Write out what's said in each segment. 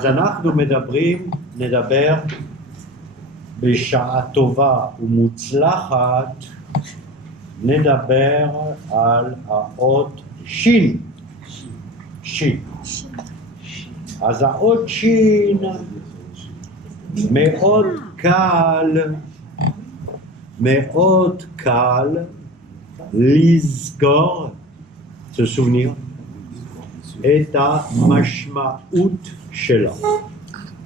אז אנחנו נדבר בשעה טובה ומוצלחת, נדבר על האות שין. שין. אז האות שין מאוד קל לזכור, se souvenir, את המשמעות שלה.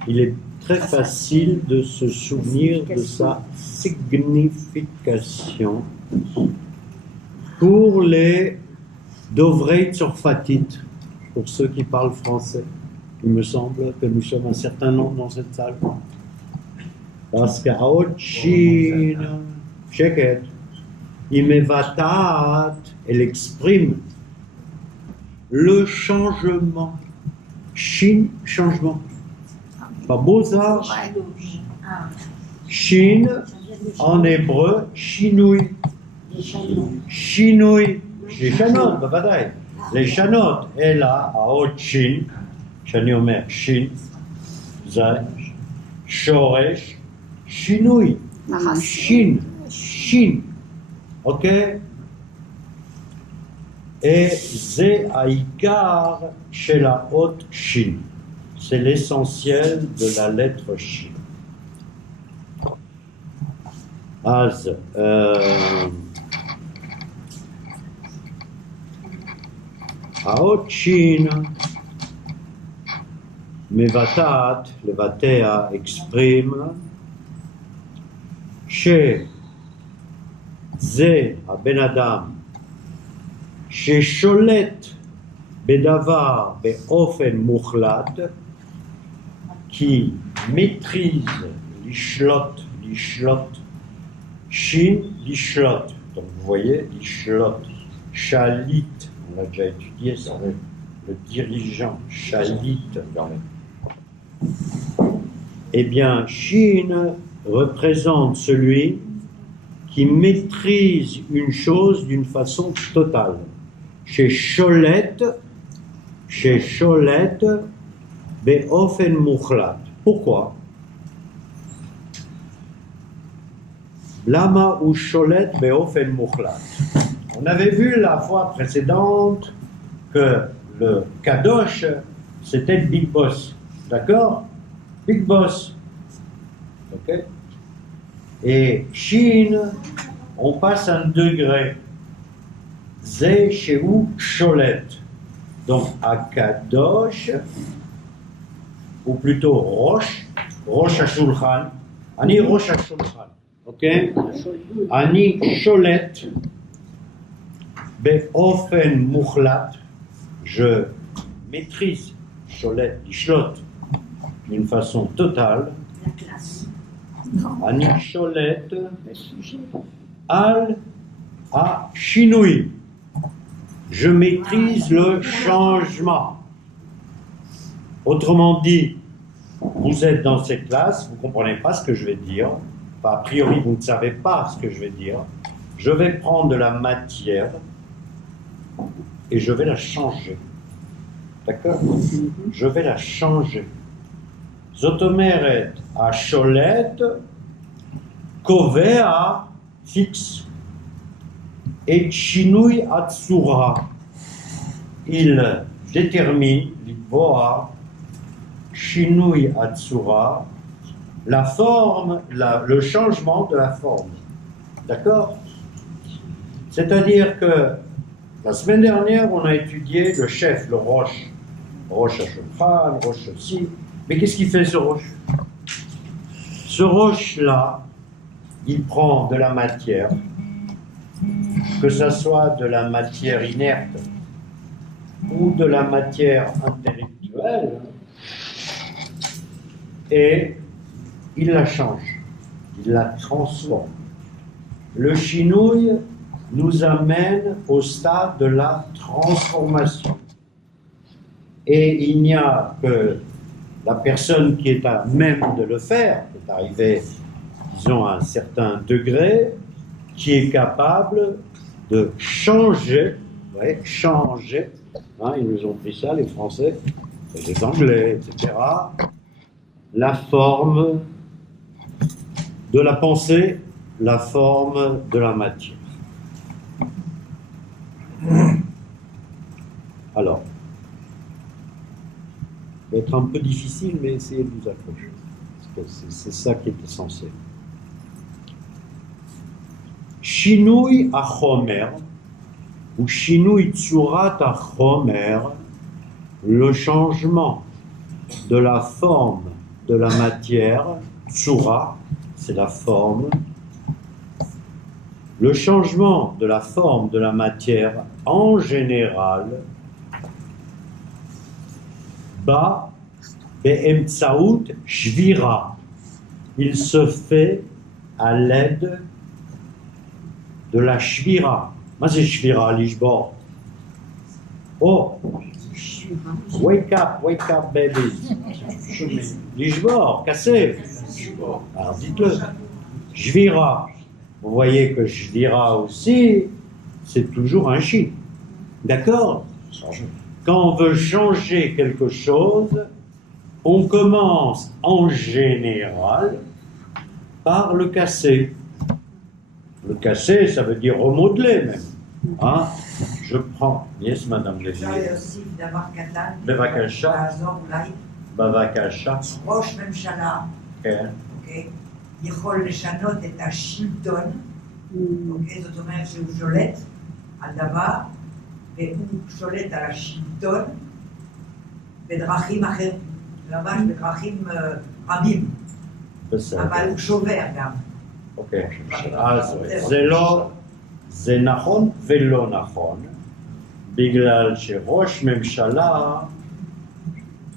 Il est très facile de se souvenir de sa signification pour les dovrei tsarfatites, pour ceux qui parlent français. Il me semble que nous sommes un certain nombre dans cette salle. Parce qu'Aot Shin, Sheket, Imevatat, elle exprime le changement. Shin, changement. Pas beau ça? Shin, en hébreu, Shinui. Shinui. Les chanot, bavadai. Les chanot, elle a Aot Shin, שאני אומר שין, זה שורש, שינוי, שין, אוקיי? זה העיקר של האות שין, c'est l'essentiel de la lettre שין. אז האות שין מבטאת, לבטא, exprime, שזה הבן אדם ששולט בדבר באופן מוחלט, כי maîtrise, לשלוט, שין, לשלוט. Donc vous voyez, לשלוט, shalit, on l'a déjà étudié, ça va, le dirigeant, shalit. Eh bien, Shin représente celui qui maîtrise une chose d'une façon totale. Chez Cholet, be'ofen muchlat. Pourquoi? Lama ou Cholet be'ofen muchlat. On avait vu la fois précédente que le Kadosh, c'était le Big Boss. D'accord? Big Boss. Ok? Et Shin, on passe un degré. Zé chez où Cholet. Donc à Kadosh, ou plutôt Rosh HaShulchan. Ani Rosh HaShulchan. Ok? Ani Cholet. Be'ofen muchlat. Je maîtrise Cholet, Ishlot, d'une façon totale. Ani Cholet al a Shinui. Je maîtrise le changement. Autrement dit, vous êtes dans cette classe, vous ne comprenez pas ce que je vais dire. Enfin, a priori, vous ne savez pas ce que je vais dire. Je vais prendre de la matière et je vais la changer. D'accord? Je vais la changer. Zotomeret a Cholet, Kovea fixe. Et Shinui Atsura. Il détermine, Likvoa, Shinui Atsura, la forme, le changement de la forme. D'accord? C'est-à-dire que la semaine dernière, on a étudié le chef, le Rosh. Rosh HaShulchan, Rosh aussi. Mais qu'est-ce qu'il fait ce Rosh? Ce Rosh-là, il prend de la matière, que ce soit de la matière inerte ou de la matière intellectuelle, et il la change, il la transforme. Le Shinui nous amène au stade de la transformation. Et il n'y a que la personne qui est à même de le faire, qui est arrivée, disons, à un certain degré, qui est capable de changer, ouais, changer, hein, ils nous ont pris ça, les Français, les Anglais, etc., la forme de la pensée, la forme de la matière. Alors, ça va être un peu difficile, mais essayez de vous accrocher, parce que c'est ça qui est essentiel. Shinui achomer, ou shinui tsurat achomer, le changement de la forme de la matière, tsura, c'est la forme, le changement de la forme de la matière en général, ba be'emtsaout shvira, il se fait à l'aide de la shvira. Mais c'est shvira, lishbor. Oh, wake up, baby. Lishbor, cassé. Alors dites-le. Shvira. Vous voyez que shvira aussi, c'est toujours un chi. D'accord? Quand on veut changer quelque chose, on commence en général par le casser. Le casser, ça veut dire remodeler même. Hein? Je prends, yes, madame Lévy. Bevakasha. Bavakasha. ראש ממשלה, כן. אוקיי, יכול לשנות את השלטון, אוקיי, זאת אומרת שהוא שולט על דבר, והוא שולט על השלטון בדרכים אחרות, ממש בדרכים רבים, אבל הוא שובר גם. אוקיי, אז זה נכון ולא נכון, בגלל שראש ממשלה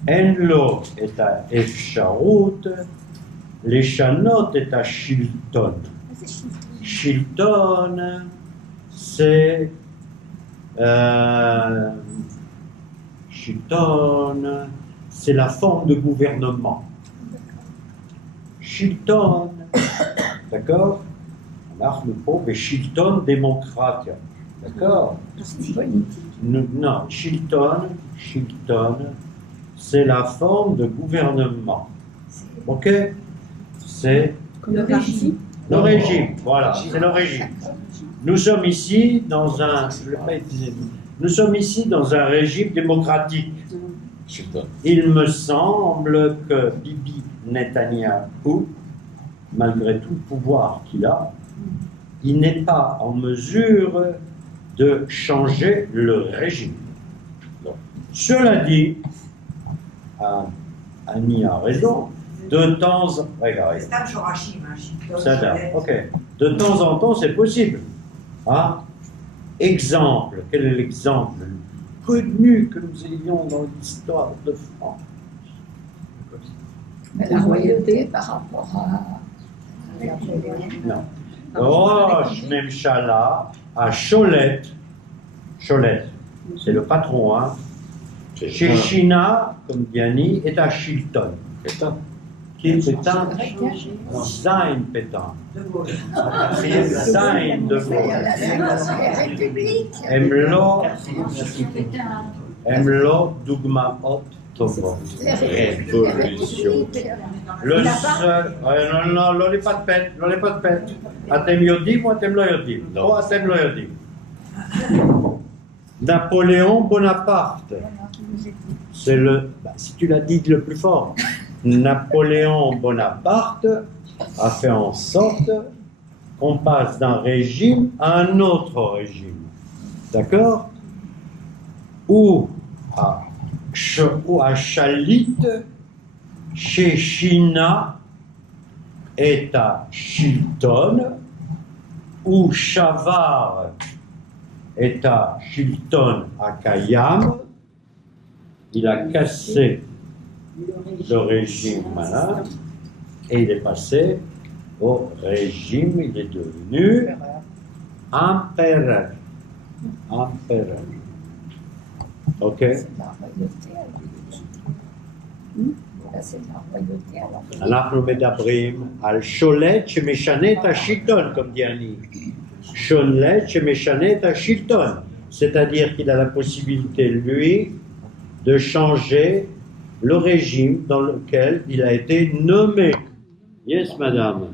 אין לו את האפשרות לשנות את השלטון. שלטון זה la forme de gouvernement. שלטון, d'accord? אנחנו פה בשלטון דמוקרטיה, d'accord? Non, שלטון, c'est la forme de gouvernement. Ok? C'est le régime. Le régime, voilà, c'est le régime. Nous sommes ici dans un, nous sommes ici dans un régime démocratique. Il me semble que Bibi Netanyahou, malgré tout le pouvoir qu'il a, il n'est pas en mesure de changer le régime. Cela dit, Annie a raison, de temps en temps, regardez, de temps en temps c'est possible. Hein? Exemple, quel est l'exemple le plus connu que nous ayons dans l'histoire de France? Mais la royauté par rapport à Non. Rosh Memshala à Cholet, c'est le patron, hein? Chez China, comme dit Annie, est à Shilton. Qui est pétant? Zain pétant. Zain de Gaulle. Emlo Dugmaot Togo. Révolution. Le seul. Non, לא לפטפט. אתם יודעים או אתם לא יודעים? או אתם לא יודעים. Napoléon Bonaparte. C'est le. Si tu l'as dit le plus fort. Napoléon Bonaparte a fait en sorte qu'on passe d'un régime à un autre régime. D'accord? Ou à Chalit, chez China est à Shilton, ou Chavar est à Shilton à Kayam. Il a cassé le régime malin et il est passé au régime, il est devenu empereur. Ok? אנחנו מדברים על שולט שמשנה את השלטון, comme dit Annie. שולט שמשנה את השלטון, c'est-à-dire qu'il a la possibilité, lui, de changer le régime dans lequel il a été nommé. Yes, madame.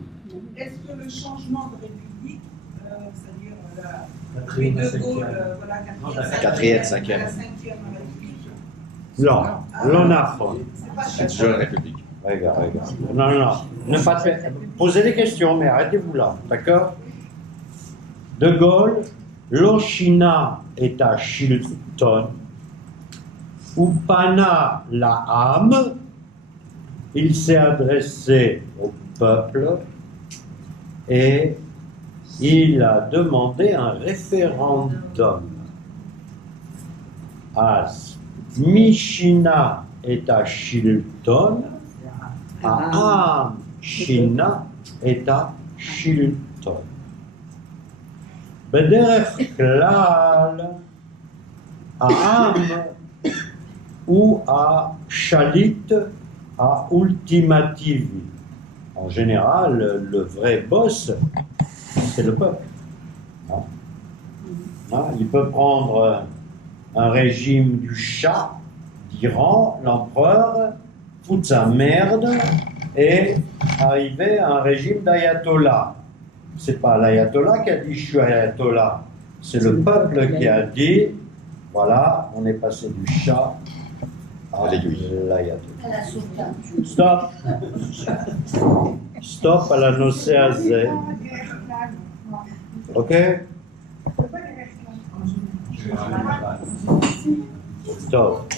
Est-ce que le changement de république, c'est-à-dire Quatrième, de Gaulle, cinquième. voilà, Quatrième, à cinquième. la cinquième république, Non, l'onafon. c'est pas C'est une jeune république. Regarde, regarde. Non, non, ne pas posez des questions, mais arrêtez-vous là, d'accord? De Gaulle, l'Oshina est à Shilton, où Pana la âme, il s'est adressé au peuple et il a demandé un référendum. As Mishina est à Shilton, A'am Shina est à Shilton. בדרך כלל, העם הוא השליט האולטימטיבי. En général, le vrai boss, c'est le peuple. Il peut prendre un régime du Shah d'Iran, l'empereur, foutre sa merde et arriver à un régime d'ayatollah. C'est pas l'ayatollah qui a dit je suis ayatollah, c'est le peuple qui a dit voilà, on est passé du Shah à l'ayatollah. Stop. Stop à la nocéazé. Ok? Stop.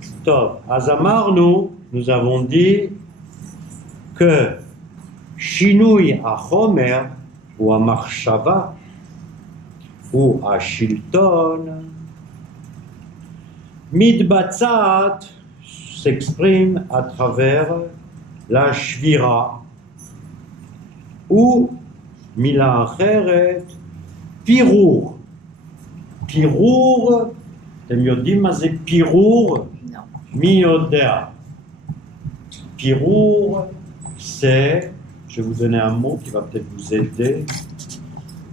Stop. Azamarnu, nous avons dit que Shinui à Homer ou à Marshava ou à Shilton, Midbatzat s'exprime à travers la Shvira ou Mila Acheret, Pirour. Pirour, אתם יודעים מה זה פירור? מי יודע? פירור, c'est, je vais vous donner un mot qui va peut-être vous aider,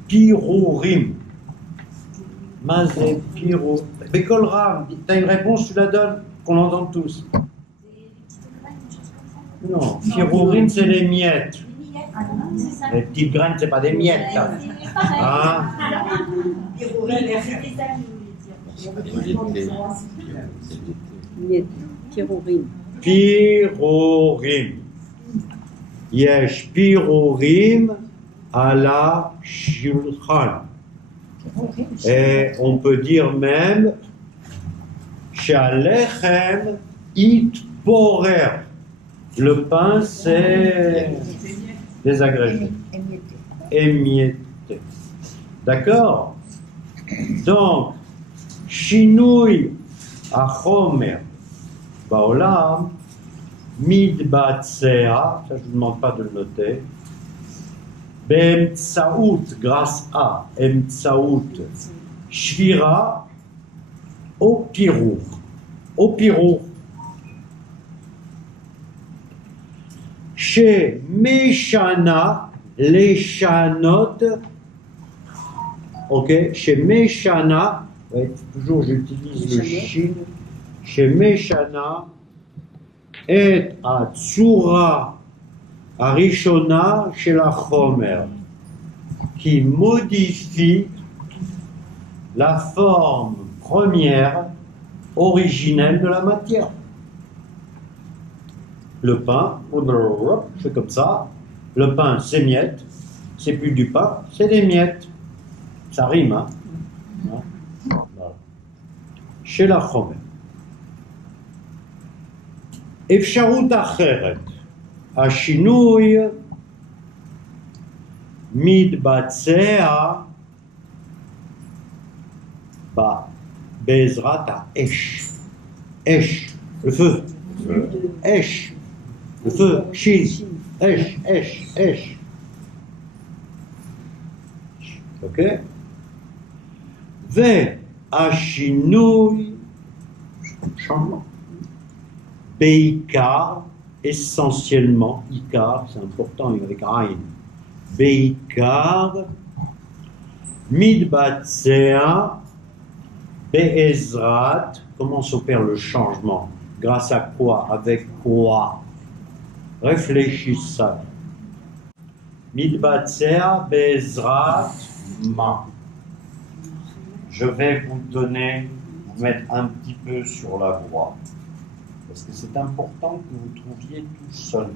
pirourim. Mazé, pirou. Bécole Ram, tu as une réponse, tu la donnes, qu'on l'entende tous. Non, pirourim, c'est les miettes. Les petites graines, c'est pas des miettes. Hein? Pirourim. Yesh pirourim à la shulchan. Et on peut dire même Shalechem it porer. Le pain, c'est désagrégé, émietté. D'accord? Donc, Shinui Achomer Baolam Midbatsea, ça je ne vous demande pas de le noter, Bemtsaout, grâce à Emtsaout, Shvira, au Pirour. Au Pirour. Chez Meshana, les Chanot, ok, chez Meshana, ouais, toujours j'utilise le shin, chez Meshana, et à Tsura Arishona chez la Chomer, qui modifie la forme première originelle de la matière. Le pain, je fais comme ça, le pain c'est miettes, c'est plus du pain, c'est des miettes. Ça rime, hein? Voilà. Chez la Chomer. Efsharut acheret, השינוי מתבצע בעזרת האש. אש, le feu. אש, le feu, שין, אש, אש, אש. אוקיי? והשינוי, changement, בעיקר, essentiellement, Ikar, c'est important avec Aïn, Beikar, Midbatsea, Be'ezrat, comment s'opère le changement? Grâce à quoi? Avec quoi? Réfléchissez. Midbatsea be'ezrat ma. Je vais vous donner, vous mettre un petit peu sur la voie. Parce que c'est important que vous trouviez tout seul.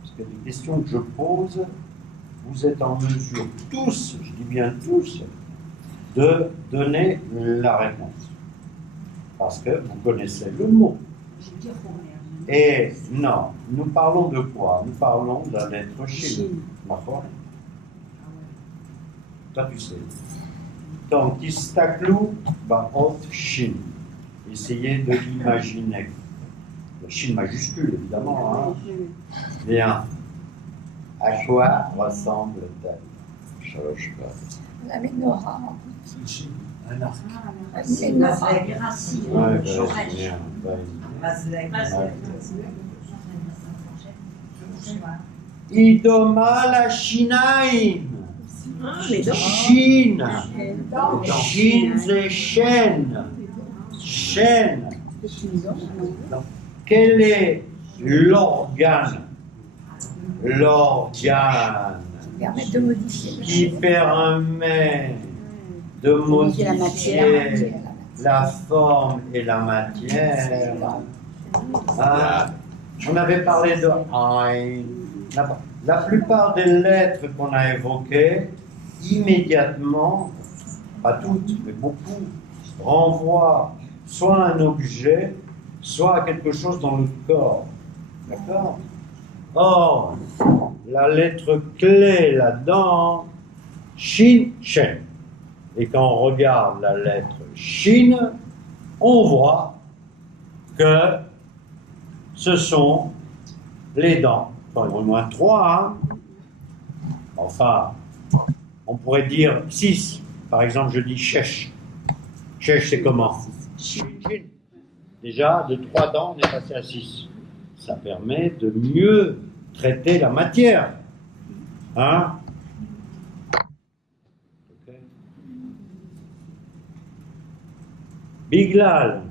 Parce que les questions que je pose, vous êtes en mesure tous, je dis bien tous, de donner la réponse. Parce que vous connaissez le mot. Et non, nous parlons de quoi? Nous parlons de la lettre Shin. D'accord? Toi, tu sais. Donc, Istaklu Ba'ot Shin. Essayez de l'imaginer. Le Shin majuscule, évidemment. Hein? Bien. À quoi ressemble-t-elle? La menorah. Un arc. La menorah. Ouais, bien. Mazleg. Idoma la Shinaim. Shin. Shin, c'est chaîne. Chaîne. Quel est l'organe? L'organe Permet de modifier. qui permet de modifier la forme et la matière. Ah, on avait parlé de Ein. La plupart des lettres qu'on a évoquées, immédiatement, pas toutes, mais beaucoup, renvoient soit à un objet, soit à quelque chose dans le corps. D'accord? Or, la lettre clé là-dedans, Shin, Shen. Et quand on regarde la lettre Shin, on voit que ce sont les dents. Enfin, au moins 3, hein. Enfin, on pourrait dire 6. Par exemple, je dis Shesh. Shesh, c'est comment? Shin. Déjà, de 3 dents, on est passé à 6. Ça permet de mieux traiter la matière. Hein? Okay. Biglal,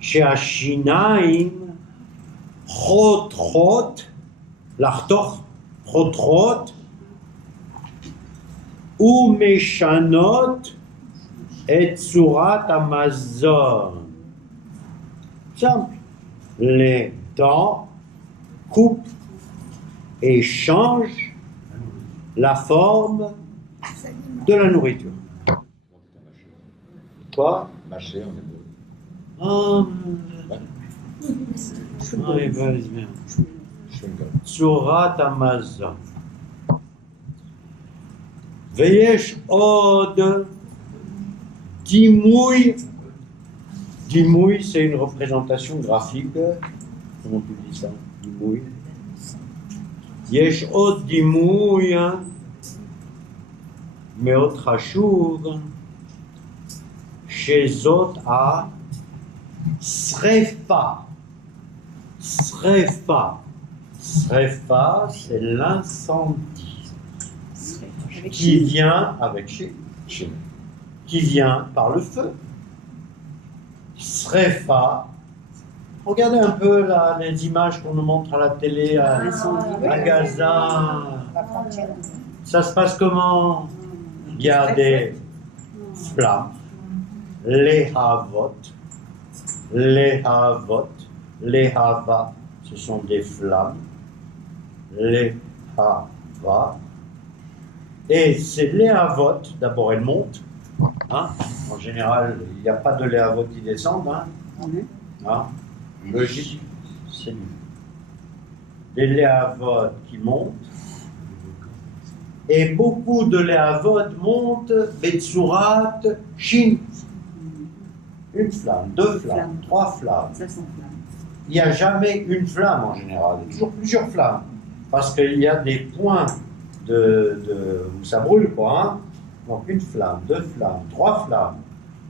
she'ashinaim chotrot, l'artoch, chotrot, ou meshanot et tsurat amazon. Simple. Les dents coupent et changent la forme de la nourriture. Quoi? Mâché en hébreu. Ah, Ouais. vas-y bien. Shungam. Tsurat Amazon. Veyesh od dimouy. Dimouy, c'est une représentation graphique. Comment tu dis ça? Dimouy. Yesh od dimouy. Meot chashuv. Shezot a srefa. Srefa. Srefa, c'est l'incendie qui vient avec Shin. qui vient par le feu. Srefa. Regardez un peu là, les images qu'on nous montre à la télé à Gaza. Ça se passe comment? Il y a des flammes. Les havot. Les havot. Les hava, ce sont des flammes. Les hava. Et c'est les havot, d'abord elles montent. Hein? En général, il n'y a pas de les havot qui descendent. Hein? Hein? Logique, c'est mieux. Des léavotes qui montent. Et beaucoup de léavotes montent, Betsurat, Shin. Une flamme, 2 flammes, 3 flammes. Il n'y a jamais une flamme en général, il y a toujours plusieurs flammes. Parce qu'il y a des points où ça brûle, quoi. Hein? Donc une flamme, 2 flammes, 3 flammes.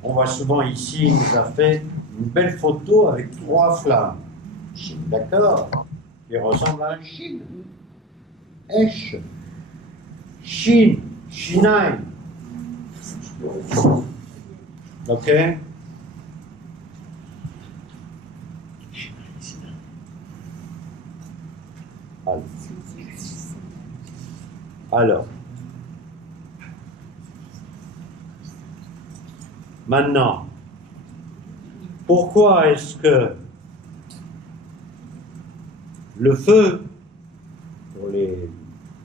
On voit souvent ici, il nous a fait une belle photo avec 3 flammes. D'accord? Il ressemble à un Shin. Esh. Shin. Shinaim. Ok? Alors, maintenant, pourquoi est-ce que le feu, pour les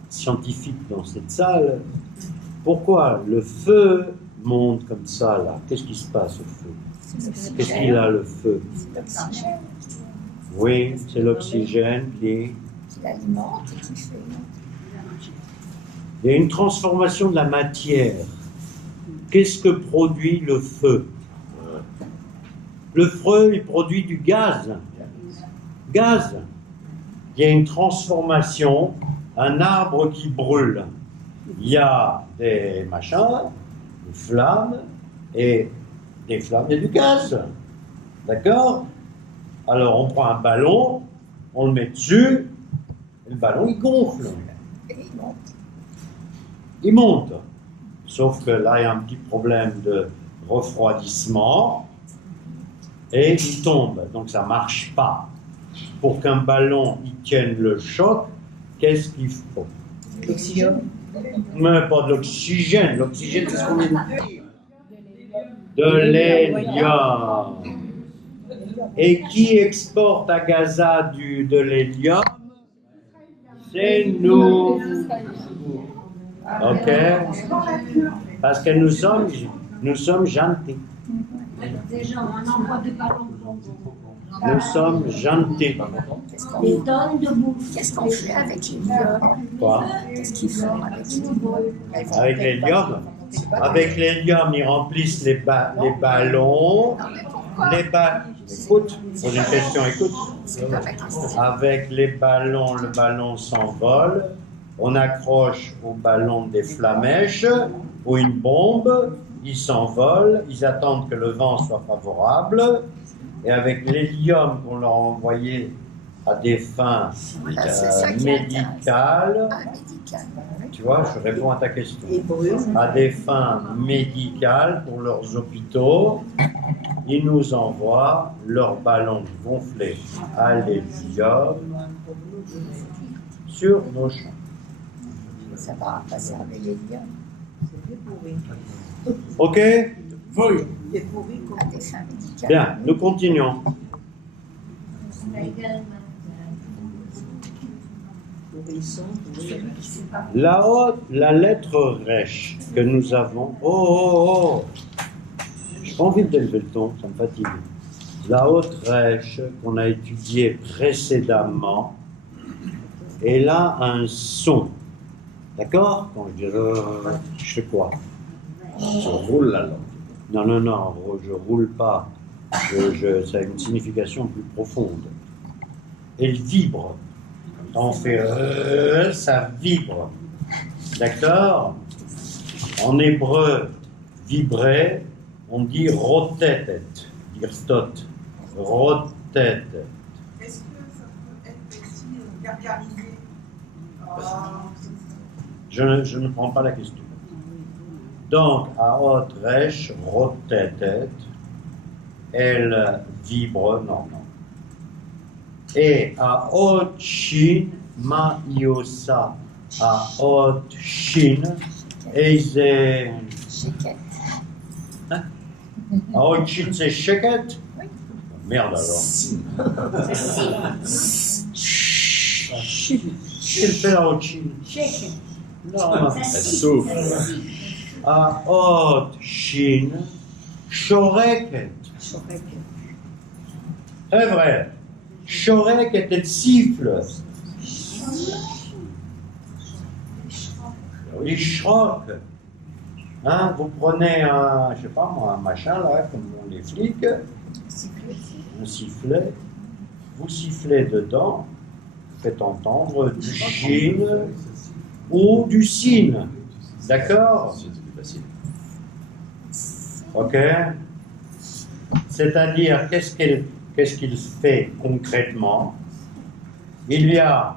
scientifiques dans cette salle, pourquoi le feu monte comme ça là? Qu'est-ce qui se passe au feu? Qu'est-ce qu'il a le feu? C'est l'oxygène Oui, c'est l'oxygène qui l'alimente et qui fait. Il y a une transformation de la matière. Qu'est-ce que produit le feu? Le feu, il produit du gaz. Gaz. Il y a une transformation, un arbre qui brûle. Il y a des machins, des flammes, et des flammes, il y a du gaz. D'accord? Alors on prend un ballon, on le met dessus, et le ballon il gonfle. Et il monte. Il monte. Sauf que là, il y a un petit problème de refroidissement et il tombe. Donc ça ne marche pas. Pour qu'un ballon il tienne le choc, qu'est-ce qu'il faut? L'oxygène. Mais pas de l'oxygène. L'oxygène, c'est ce qu'on vient de dire. De l'hélium. Et qui exporte à Gaza de l'hélium? C'est nous. Ok? Parce que nous sommes gentils. Déjà, on envoie des ballons. Nous sommes gentils. Des tonnes de bouffe. Qu'est-ce qu'on fait avec l'hélium? Quoi? Qu'est-ce qu'ils font avec l'hélium? Avec l'hélium? Avec l'hélium, ils remplissent les ballons. Écoute, pose une question, écoute. C'est pas ma question. Avec les ballons, le ballon s'envole. On accroche au ballon des flamèches ou une bombe. Ils s'envolent. Ils attendent que le vent soit favorable. Et avec l'hélium qu'on leur a envoyé à des fins Voilà, c'est ça qui médicales, Ah, médical. tu vois, je réponds à ta question. À des fins médicales pour leurs hôpitaux, ils nous envoient leurs ballons gonflés à l'hélium sur nos champs. Ça va passer avec l'hélium Ok? à des fins médicales. Bien, nous continuons. Là-haut, la lettre Resh que nous avons. Oh! J'ai pas envie d'élever le ton, ça me fatigue. La haute Resh qu'on a étudiée précédemment, elle a un son. D'accord? Quand je dis je fais quoi? Je roule la langue. Non, je roule pas. Ça a une signification plus profonde. Elle vibre. Quand on fait ça vibre. D'accord? En hébreu, vibrer, on dit rotetet, irtot. Rotetet. Est-ce que ça peut être aussi gargarisé? Je ne prends pas la question. Donc, à haute rèche, rotetet, elle vibre, non. Et à haute chine, ma iosa, à haute chine, et c'est. Chiquette. À haute chine, c'est cheket? Merde alors. Qu'elle fait la haute chine? Non, Elle souffle. à haute chine, choreket. Très vrai. Choreket, elle siffle. Il shrock. Hein, vous prenez un, je sais pas moi, un machin là, comme les flics, un sifflet, vous sifflez dedans, vous faites entendre du chine ou du sine. D'accord? C'est plus facile. Ok? C'est-à-dire, qu'est-ce qu'il fait concrètement? Il y a,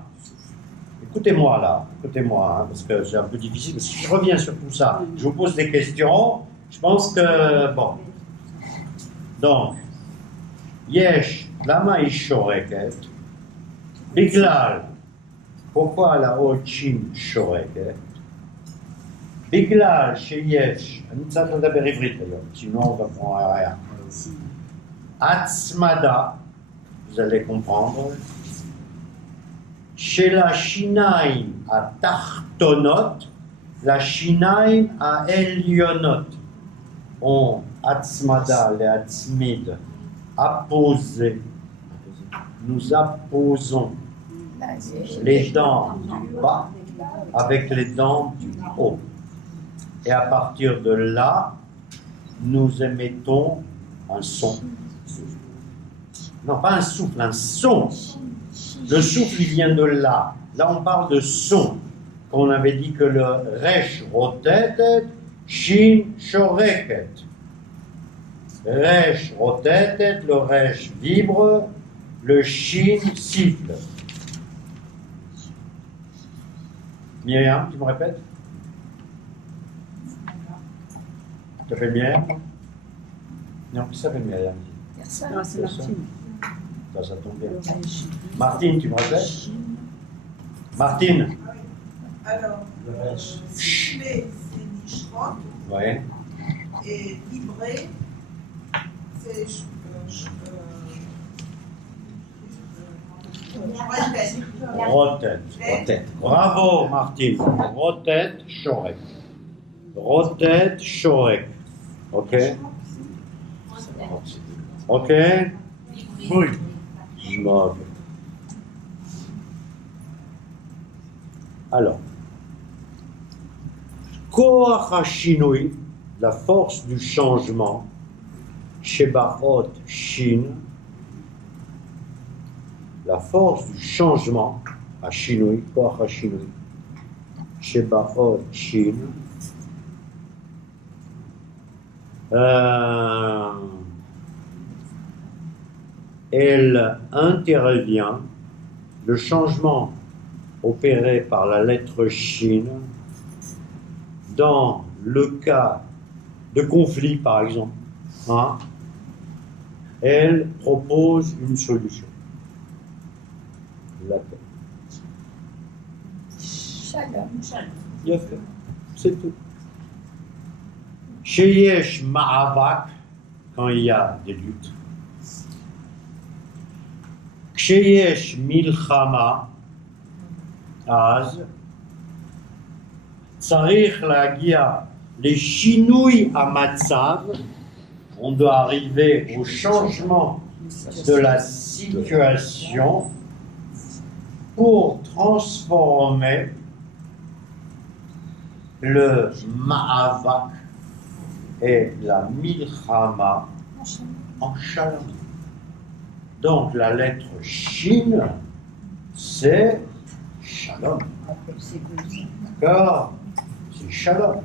écoutez-moi là, hein, parce que c'est un peu difficile, parce que si je reviens sur tout ça, je vous pose des questions, je pense que, bon, Donc, yesh, lama ishoreket, biglal, pourquoi la ochin shoreket? Biglal, sheyesh, ça on d'aber ivrit d'ailleurs, sinon on va prendre rien. Atzmada, vous allez comprendre, chez la shinaim à tartonot, la shinaim à elionot. On atzmada, les atzmid, apposer. Nous apposons les dents du bas avec les dents du haut. Et à partir de là, nous émettons un son. Non, pas un souffle, un son. Le souffle, il vient de là. Là, on parle de son. On avait dit que le resh rotetet, shin shoreket. Resh rotetet, le resh vibre, le shin siffle. Myriam, tu me répètes? Tu t'appelles Myriam? Non, qui s'appelle Myriam? Personne. Non, c'est Martine. Ça tombe bien. Martine, tu me répètes? Martine? Alors, siffler, c'est nishron, Oui. et vibrer, c'est Rotet. Bravo, Martine. Rotet, shorek. Rotet, shorek. Ok? Ok? Oui. Mauve. Alors, Koach HaShinui, la force du changement, Shebaot Shin, la force du changement, HaShinui, Koach HaShinui, Shebaot Shin, elle intervient, le changement opéré par la lettre Shin, dans le cas de conflit, par exemple, hein, elle propose une solution. La paix. Shalom. Il a fait. C'est tout. Chez Yesh Ma'avak, quand il y a des luttes. Chez Yesh Milchama, Az, Tsarich Lagia, les Shinui Amatsav, on doit arriver au changement de la situation pour transformer le Ma'avak et la Milchama en Shalom. Donc la lettre Shin, c'est Shalom. D'accord? C'est Shalom.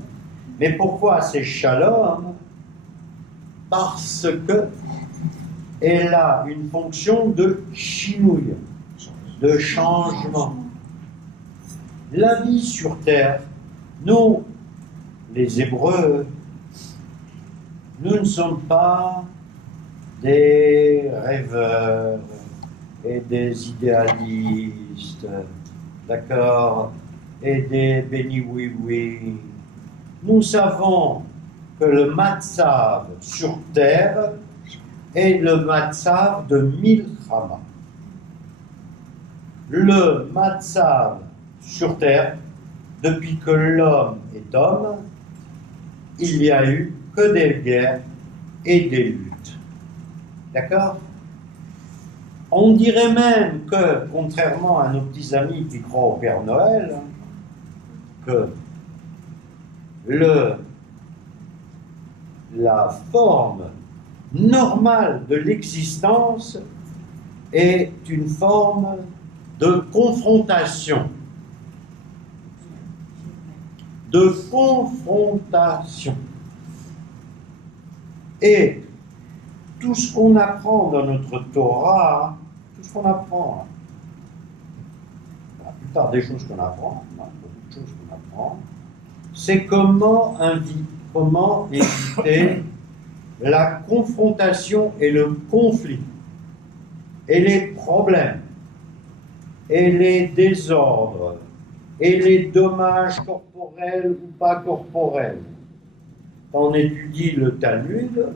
Mais pourquoi c'est Shalom? Parce que elle a une fonction de chinouille, de changement. La vie sur terre, nous, les Hébreux, nous ne sommes pas des rêveurs et des idéalistes, d'accord, et des béni-oui-oui. Nous savons que le matzav sur terre est le matzav de Milchama. Le matzav sur terre, depuis que l'homme est homme, il n'y a eu que des guerres et des luttes. D'accord? On dirait même que, contrairement à nos petits amis qui croient au Père Noël, que la forme normale de l'existence est une forme de confrontation. De confrontation. Et tout ce qu'on apprend dans notre Torah, tout ce qu'on apprend, la plupart des choses qu'on apprend, beaucoup de choses qu'on apprend, c'est comment éviter la confrontation et le conflit, et les problèmes, et les désordres, et les dommages corporels ou pas corporels. Quand on étudie le Talmud,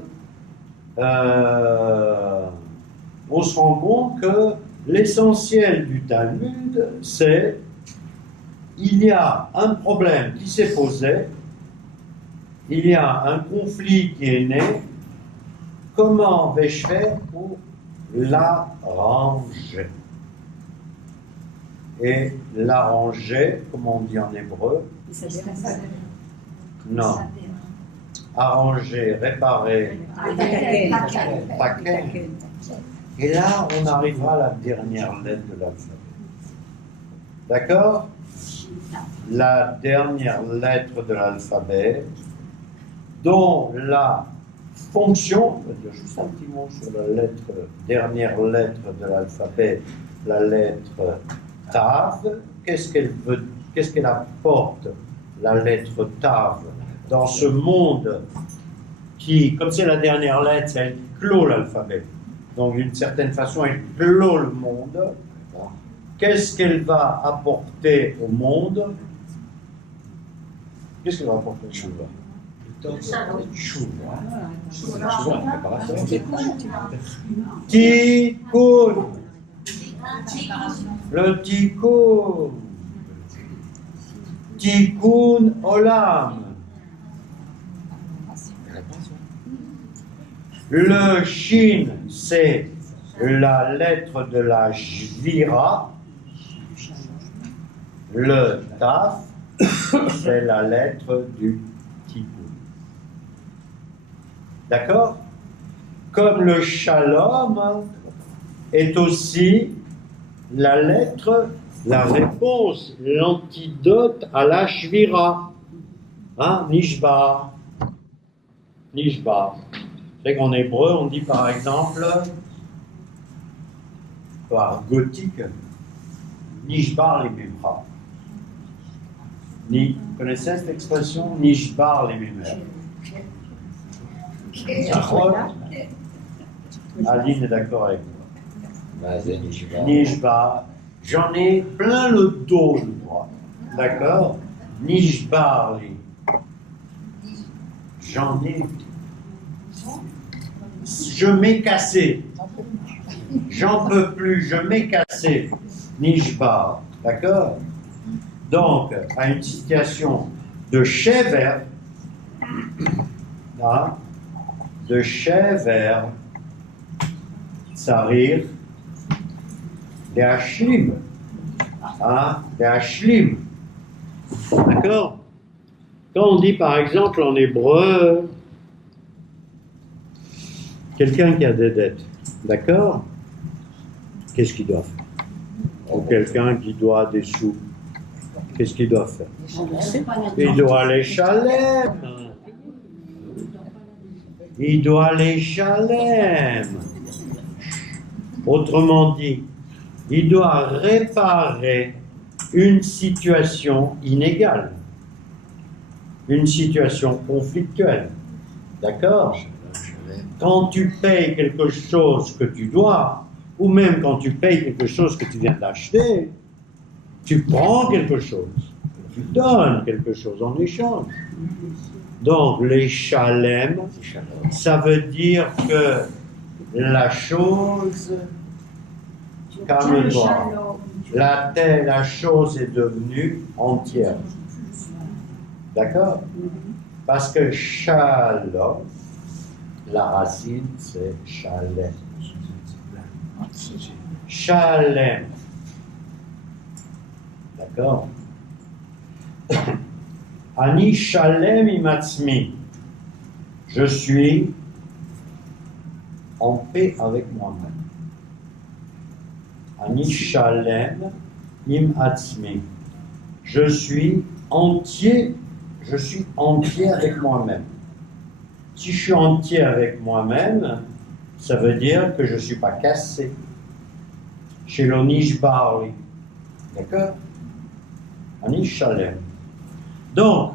on se rend compte que l'essentiel du Talmud, c'est il y a un problème qui s'est posé, il y a un conflit qui est né, comment vais-je faire pour l'arranger? Et l'arranger, comment on dit en hébreu? Non. Arranger, réparer, paquet. Et là, on arrivera à la dernière lettre de l'alphabet. D'accord? La dernière lettre de l'alphabet, dont la fonction, je vais dire juste un petit mot sur la dernière lettre de l'alphabet, la lettre Tav. Qu'est-ce qu'elle apporte, la lettre Tav, dans ce monde qui, comme c'est la dernière lettre, elle clôt l'alphabet. Donc, d'une certaine façon, elle clôt le monde. Qu'est-ce qu'elle va apporter au monde? Qu'est-ce qu'elle va apporter au monde? Tikkun. Le tikkun. Tikkun olam. Le shin, c'est la lettre de la Jvira. Le taf, c'est la lettre du tikkun. D'accord? Comme le shalom est aussi la lettre, la réponse, l'antidote à la shvira. Hein? Nishba. Nishba. C'est qu'en hébreu, on dit par exemple, par gothique, Nishbar les mimra. Vous connaissez cette expression? Nishbar les mimra. Aline est d'accord avec moi. Nishbar. J'en ai plein le dos, je crois. D'accord? Nishbar les. J'en ai. Je m'ai cassé. J'en peux plus, je m'ai cassé. Nishbar. D'accord? Donc, à une situation de shever, hein, de shever, sarir, de hashlim. Hein, de hashlim. D'accord? Quand on dit par exemple en hébreu, quelqu'un qui a des dettes, d'accord? Qu'est-ce qu'il doit faire? Ou quelqu'un qui doit des sous, qu'est-ce qu'il doit faire? Il doit les chalem. Il doit les chalem. Autrement dit, il doit réparer une situation inégale, une situation conflictuelle. D'accord? Quand tu payes quelque chose que tu dois, ou même quand tu payes quelque chose que tu viens d'acheter, tu prends quelque chose, tu donnes quelque chose en échange. Donc, les chalem, ça veut dire que la chose, calme-toi, la chose est devenue entière. D'accord? Parce que shalom, la racine, c'est chalem. Chalem. D'accord? Ani shalem imatzmi. Je suis en paix avec moi-même. Ani shalem imatzmi. Je suis entier avec moi-même. Si je suis entier avec moi-même, ça veut dire que je ne suis pas cassé. Chez l'onishbari. D'accord? Ani shalem. Donc,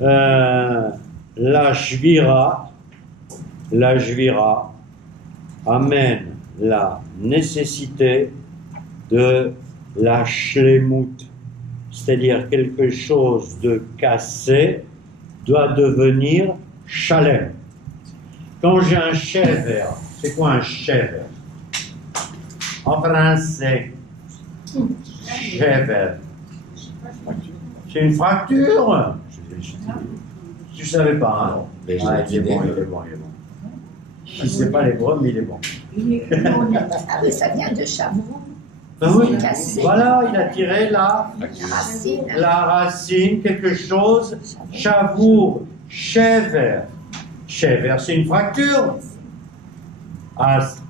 La Shvira amène la nécessité de la Shlemut, c'est-à-dire quelque chose de cassé doit devenir Shalem. Quand j'ai un shever, c'est quoi un shever? En français, shever, c'est une fracture. Tu ne savais pas, hein? Il est bon. Je ne sais pas l'hébreu, mais il est bon. Ah oui, ça vient de Chavon. Ben oui. Cassé. Voilà, il a tiré La racine. la racine, quelque chose, chavour, shever. Shever, c'est une fracture. As,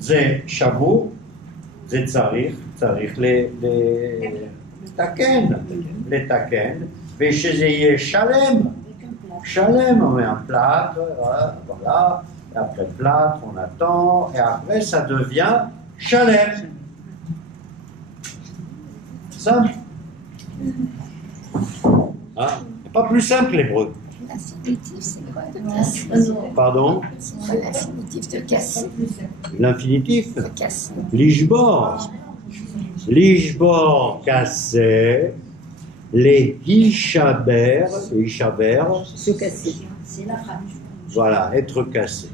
ze chavour, ze tsarich les taken, et chez eux, shalem. Shalem, on met un plâtre, voilà, et après le plâtre, on attend, et après ça devient shalem. Simple. Hein? Pas plus simple l'hébreu. L'infinitif, c'est quoi de casser? Pardon? C'est quoi l'infinitif de casser? L'infinitif. De casser. Lishbor. Lishbor, cassé. Les hishaber, Se casser. C'est la fracture. voilà, être cassé.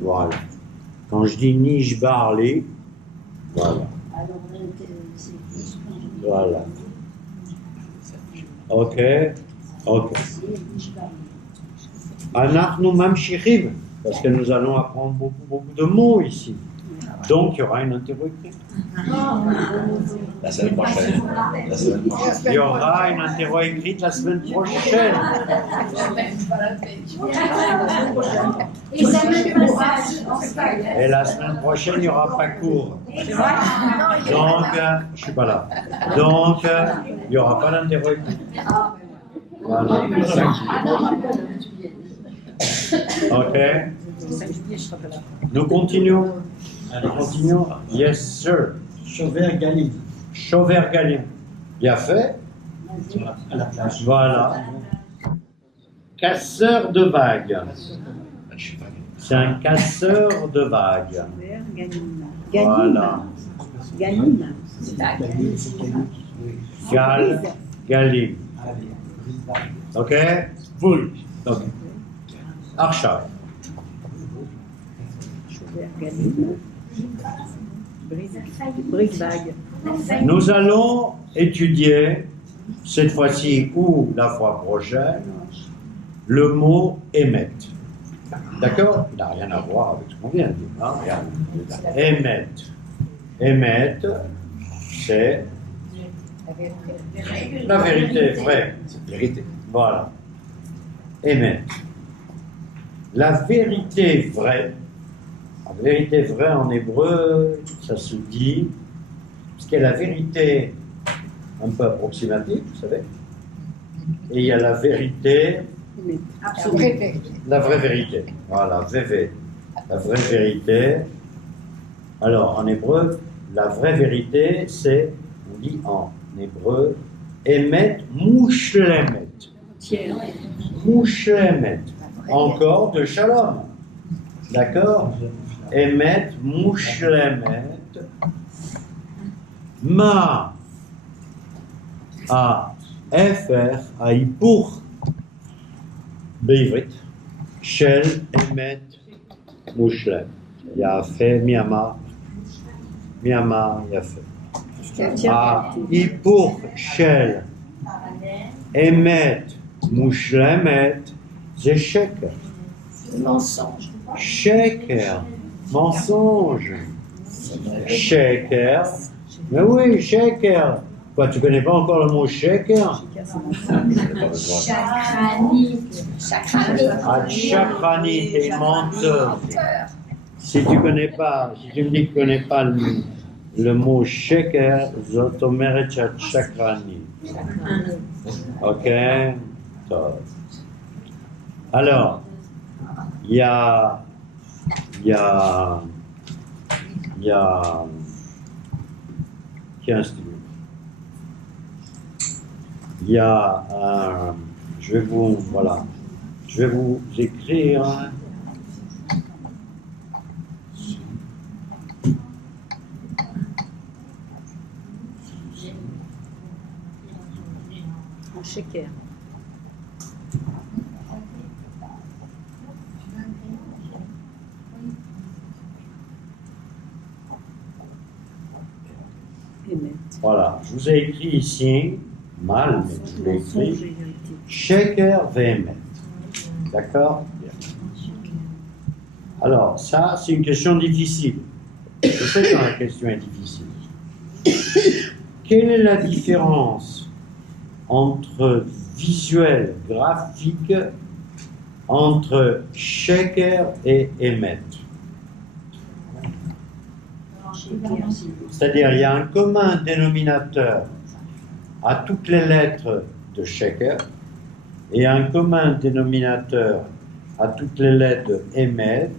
Voilà. Quand je dis nishbarli, voilà. Alors, c'est Voilà. Ok. Anachnu mamshichim, parce que nous allons apprendre beaucoup de mots ici. Donc, il y aura une interro écrite. La semaine prochaine. Il y aura une interro écrite la semaine prochaine. Et ça me passe. Et la semaine prochaine, il n'y aura pas cours. Donc, je suis pas là. Donc, il n'y aura pas d'interro écrite. Voilà. Ok. Nous continuons. Yes, sir. Chauver Galim. Chauver Galim. Bien fait. À la plage. Voilà. Casseur de vagues. C'est un casseur de vagues. Voilà. Galim. Galim. Ok? Boule. Ok. Archav. Nous allons étudier, cette fois-ci ou la fois prochaine, le mot émet. D'accord? Il n'a rien à voir avec ce qu'on vient de dire. Hein? Émet. Émet, c'est la vérité vraie. C'est vérité. Voilà. Émet. La vérité vraie en hébreu, ça se dit, parce qu'il y a la vérité un peu approximative, vous savez, et il y a la vérité, la vraie vérité. Voilà, VV. La vraie vérité. Alors, en hébreu, la vraie vérité, c'est, on dit en hébreu, Emet Mushlemet. Mushlemet. Encore de Shalom. D'accord? Emet Mushlemet. Ma. A. Efer. A. Hippur. Beivrit. Shel. Emet. Mushlem. Yafé. Miyama. Yafé. A. Hippur. Shel. Emet. Mushlemet. C'est sheker. Mensonge. Sheker. Mensonge. Sheker. Mais oui, sheker. Quoi, tu connais pas encore le mot sheker? Chakrani. Chakrani, t'es menteur. Si tu me dis que tu connais pas le mot sheker, zotomeret chakrani. Ok? Alors, il y a qui a un stylo. Il y a Je vais vous, voilà, je vais vous écrire. En shaker. Voilà, je vous ai écrit ici, mal, mais je vous l'ai écrit, shaker vehemet. D'accord? Alors, ça, c'est une question difficile. Je sais quand la question est difficile. Quelle est la différence entre visuel, graphique, entre shaker et emet? C'est-à-dire, il y a un commun dénominateur à toutes les lettres de shaker et un commun dénominateur à toutes les lettres de emet,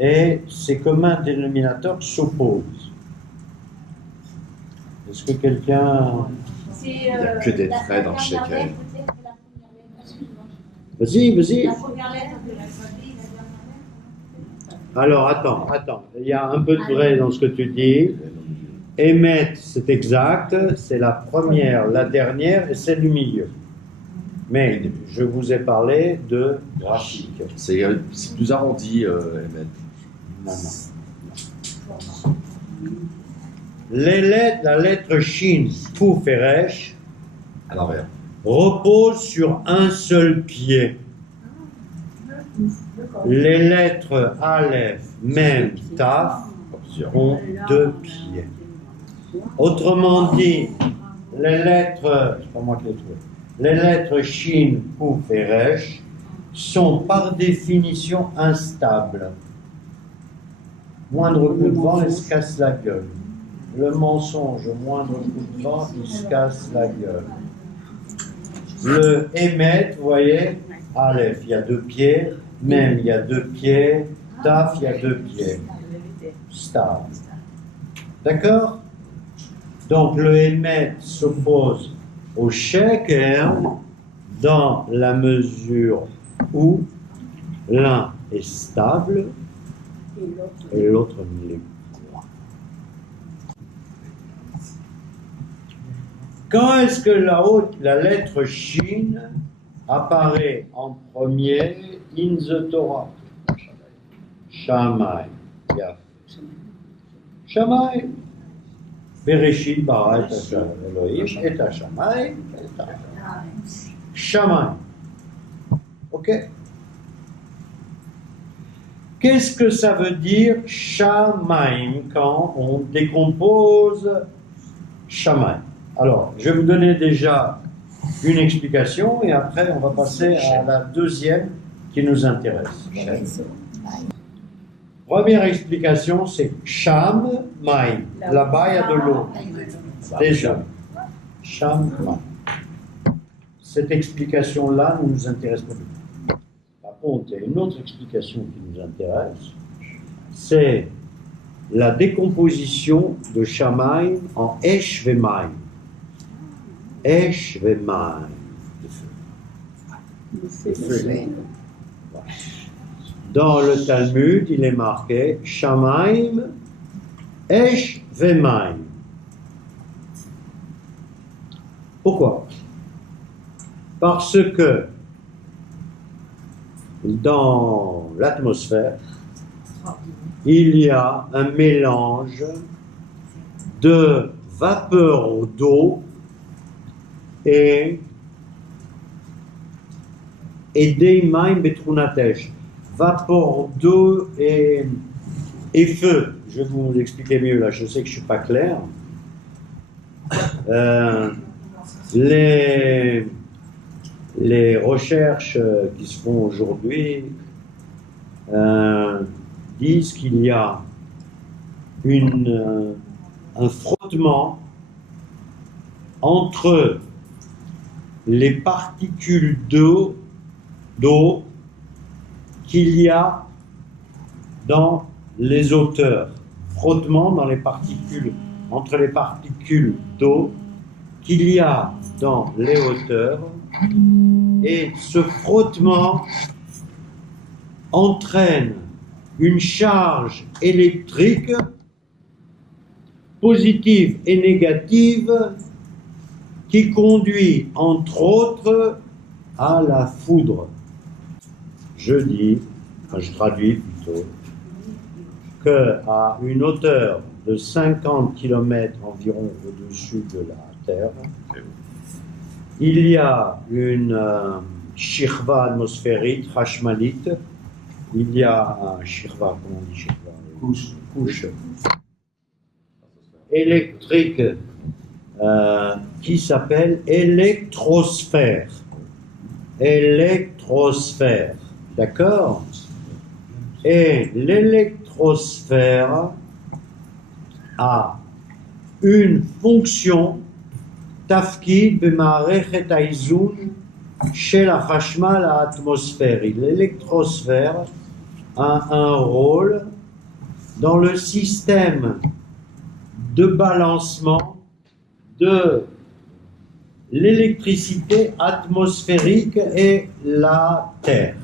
et ces communs dénominateurs s'opposent. Est-ce que quelqu'un... Il n'y a que des traits dans chaque lettre. Vas-y, vas-y. La première lettre de l'alphabet, la dernière lettre. Alors, attends. Il y a un peu de vrai dans ce que tu dis. Emet, c'est exact. C'est la première, la dernière et celle du milieu. Mais je vous ai parlé de graphique. C'est plus arrondi, Emmet. Non. Les lettres, la lettre Shin, Pouf et Resh, À l'envers. repose sur un seul pied. Les lettres Aleph, Mem, Taf Pas plusieurs. ont deux pieds. Autrement dit, les lettres, c'est pas moi qui l'ai trouvé, les lettres Shin, Pouf et Resh sont par définition instables. Moindre coup de vent, il se casse la gueule. Le mensonge, moindre coup de vent, il se casse la gueule. Le Emet, vous voyez, Aleph, il y a deux pieds, Mem, il y a deux pieds, Taf, il y a deux pieds. Stable. D'accord? Donc le Emet s'oppose au Sheker dans la mesure où l'un est stable et l'autre ne l'est pas. Quand est-ce que la lettre Shin apparaît en premier in the Torah? Shammai. Yeah. Shammai. Bereshit bara et Elohim et Shammai. Shammai. Ok? Qu'est-ce que ça veut dire Shamaim quand on décompose Shammai? Alors, je vais vous donner déjà une explication et après on va passer à la deuxième qui nous intéresse. Première explication, c'est Sham Maim. Là-bas, il y a de l'eau. Déjà. Sham Maim. Cette explication-là ne nous intéresse pas du tout. Par contre, il y a une autre explication qui nous intéresse. C'est la décomposition de Shamaim en Esh Vemaim. Esh Vemaim. Dans le Talmud, il est marqué Shamaim, Esh Vemaim. Pourquoi? Parce que dans l'atmosphère, il y a un mélange de vapeur d'eau et Deimaim Betrunatesh. Vapeur d'eau et feu. Je vais vous l'expliquer mieux là, je sais que je ne suis pas clair. Les recherches qui se font aujourd'hui disent qu'il y a un frottement entre les particules d'eau qu'il y a dans les hauteurs. Frottement dans les particules, entre les particules d'eau qu'il y a dans les hauteurs Et ce frottement entraîne une charge électrique positive et négative qui conduit entre autres à la foudre. Je traduis plutôt, qu'à une hauteur de 50 km environ au-dessus de la Terre, il y a une shirva atmosphérique, hashmalite, il y a un shirva, comment on dit shirva? Couche électrique qui s'appelle électrosphère. Électrosphère, d'accord? Et l'électrosphère a une fonction tafkid b'ma'arechet ha'izun shel hachmal atmosphérique. L'électrosphère a un rôle dans le système de balancement de l'électricité atmosphérique et la Terre.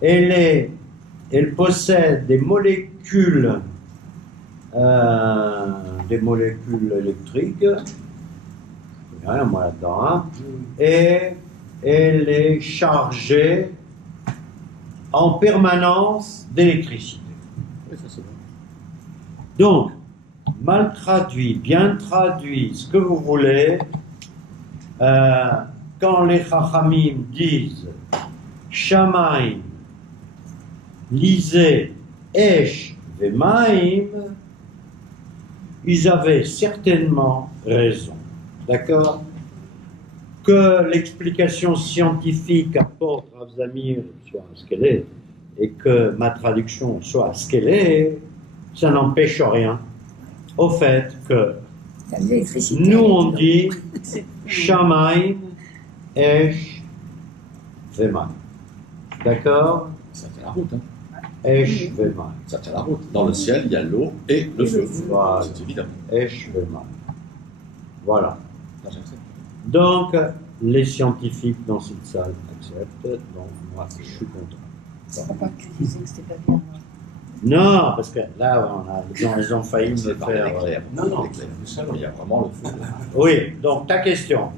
Elle possède des molécules électriques, il n'y a rien moi là-dedans, hein, et elle est chargée en permanence d'électricité. Donc, mal traduit, bien traduit, ce que vous voulez, quand les Chachamim disent Shamaim, lisez Esh Vemaim, ils avaient certainement raison. D'accord? Que l'explication scientifique apporte Rav Zamir soit ce qu'elle est, et que ma traduction soit ce qu'elle est, ça n'empêche rien au fait que nous on dit Shamaim, Esh, Vemaim. D'accord? Ça fait la route. Hein. Esh, Vemaim. Ça tient la route. Dans le ciel, il y a l'eau et le feu. Voilà. C'est évident. Esh, Vemaim. Voilà. Donc, les scientifiques dans cette salle acceptent, donc moi je suis content. C'est pas que tu disais que c'était pas bien. Non, parce que là, ils ont failli me C'est par faire. l'éclair. Non. L'éclair. Il y a vraiment le feu. Oui, donc ta question.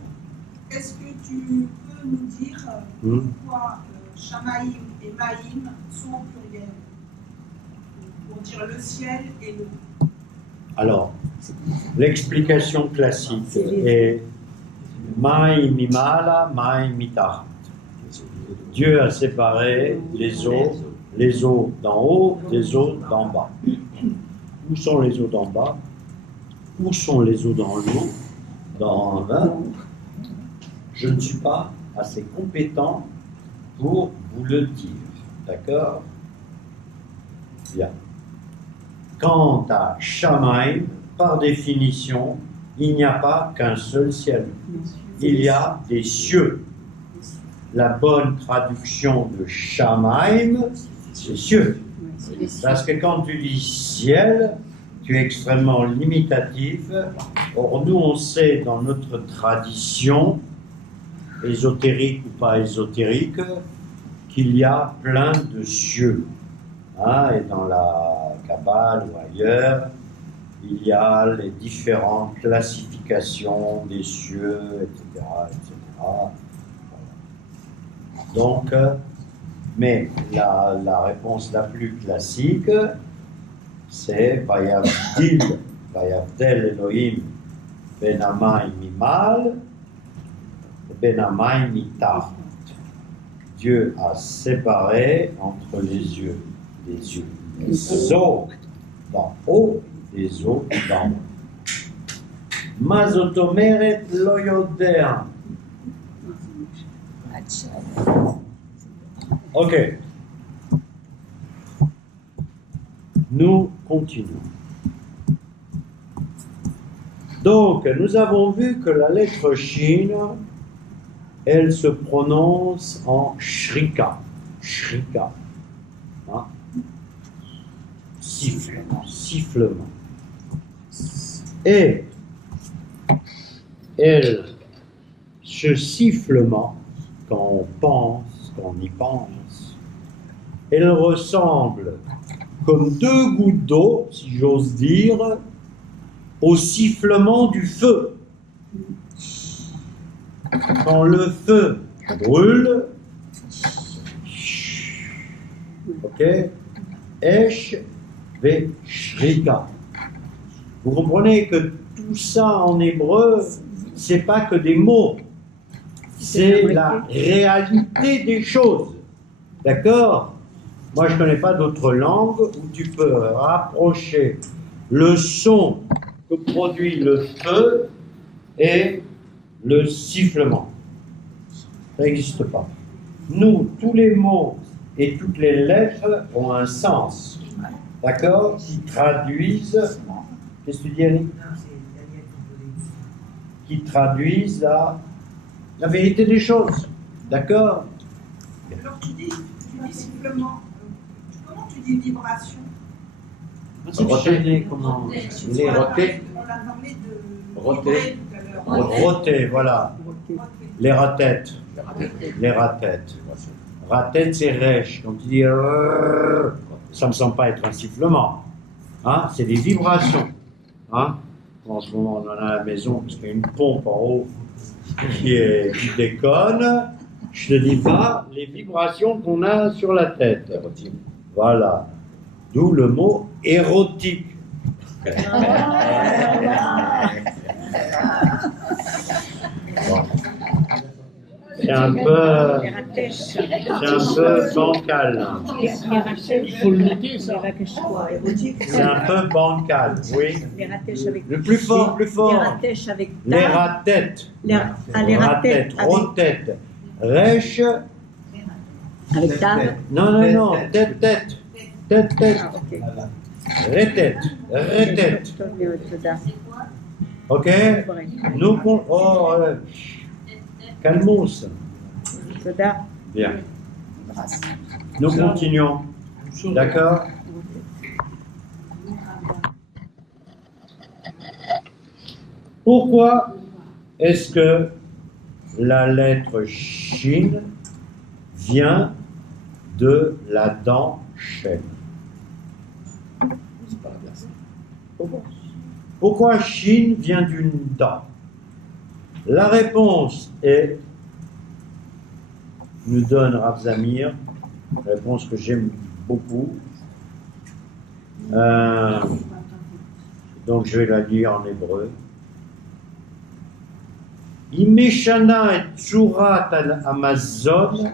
Est-ce que tu peux nous dire pourquoi Shamaïm et Maïm sont au pluriel? Pour dire le ciel et le... Alors, l'explication classique est Maï mimala, Maï mitach. Dieu a séparé les eaux d'en haut des eaux d'en bas. Où sont les eaux d'en bas? Où sont les eaux d'en haut? Dans je ne suis pas assez compétent pour vous le dire. D'accord? Bien. Quant à Shamaïm, par définition, il n'y a pas qu'un seul ciel. Il y a des cieux. La bonne traduction de Shamaïm, c'est cieux. Parce que quand tu dis ciel, tu es extrêmement limitatif. Or, nous, on sait dans notre tradition, ésotérique ou pas ésotérique, qu'il y a plein de cieux. Hein, et dans la Kabbale ou ailleurs, il y a les différentes classifications des cieux, etc. etc. Voilà. Donc, mais la réponse la plus classique, c'est Vayavdil Elohim Ben Hamayim Mimal, Ben Hamayim Mitach. Dieu a séparé entre les eaux d'en haut, des eaux d'en bas. Mazotomeret lo yodea. Ok. Nous continuons. Donc, nous avons vu que la lettre Shin, elle se prononce en shrika. Shrika. Hein? Sifflement. Sifflement. Et elle ce sifflement, quand on pense, quand on y pense, elle ressemble comme deux gouttes d'eau, si j'ose dire, au sifflement du feu. Quand le feu brûle, ok, Esh ve shrika. Vous comprenez que tout ça en hébreu, c'est pas que des mots, c'est la réalité des choses. D'accord? Moi, je ne connais pas d'autres langues où tu peux rapprocher le son que produit le feu et le sifflement. Ça n'existe pas. Nous, tous les mots et toutes les lettres ont un sens, d'accord, qui traduisent, qu'est-ce que tu dis, Annie? Non, c'est Daniel qui Qui traduisent la vérité des choses, d'accord? Alors tu dis sifflement, comment tu dis vibration? Roter, comment? Les roter, On a parlé de Roter. vibrer tout à l'heure. roter, voilà. Les ratettes, les ratettes. Ratette, c'est rêche. Quand tu dis ça ne me semble pas être un sifflement. Hein? C'est des vibrations. Hein? En ce moment, on en a à la maison parce qu'il y a une pompe en haut qui déconne. Je ne dis pas les vibrations qu'on a sur la tête. Voilà. D'où le mot érotique. C'est un peu bancal. Il faut le noter, ça. C'est un peu bancal, oui. Les ratèches avec. Le plus fort, plus Les fort. ratèches avec. Les ratettes. Les Ratettes, ratèches avec. rotettes. Rêche. Avec table. Non, tête. Tête. Ah, ok. Rétette. Rétette. Ok? Nous, calmos. Bien. Nous continuons. D'accord? Pourquoi est-ce que la lettre Shin vient de la dent chêne? C'est pas la personne. Pourquoi Shin vient d'une dent? La réponse est, nous donne Rav Zamir, réponse que j'aime beaucoup. Donc je vais la lire en hébreu. Imeshana et Tzurat al-Amazon,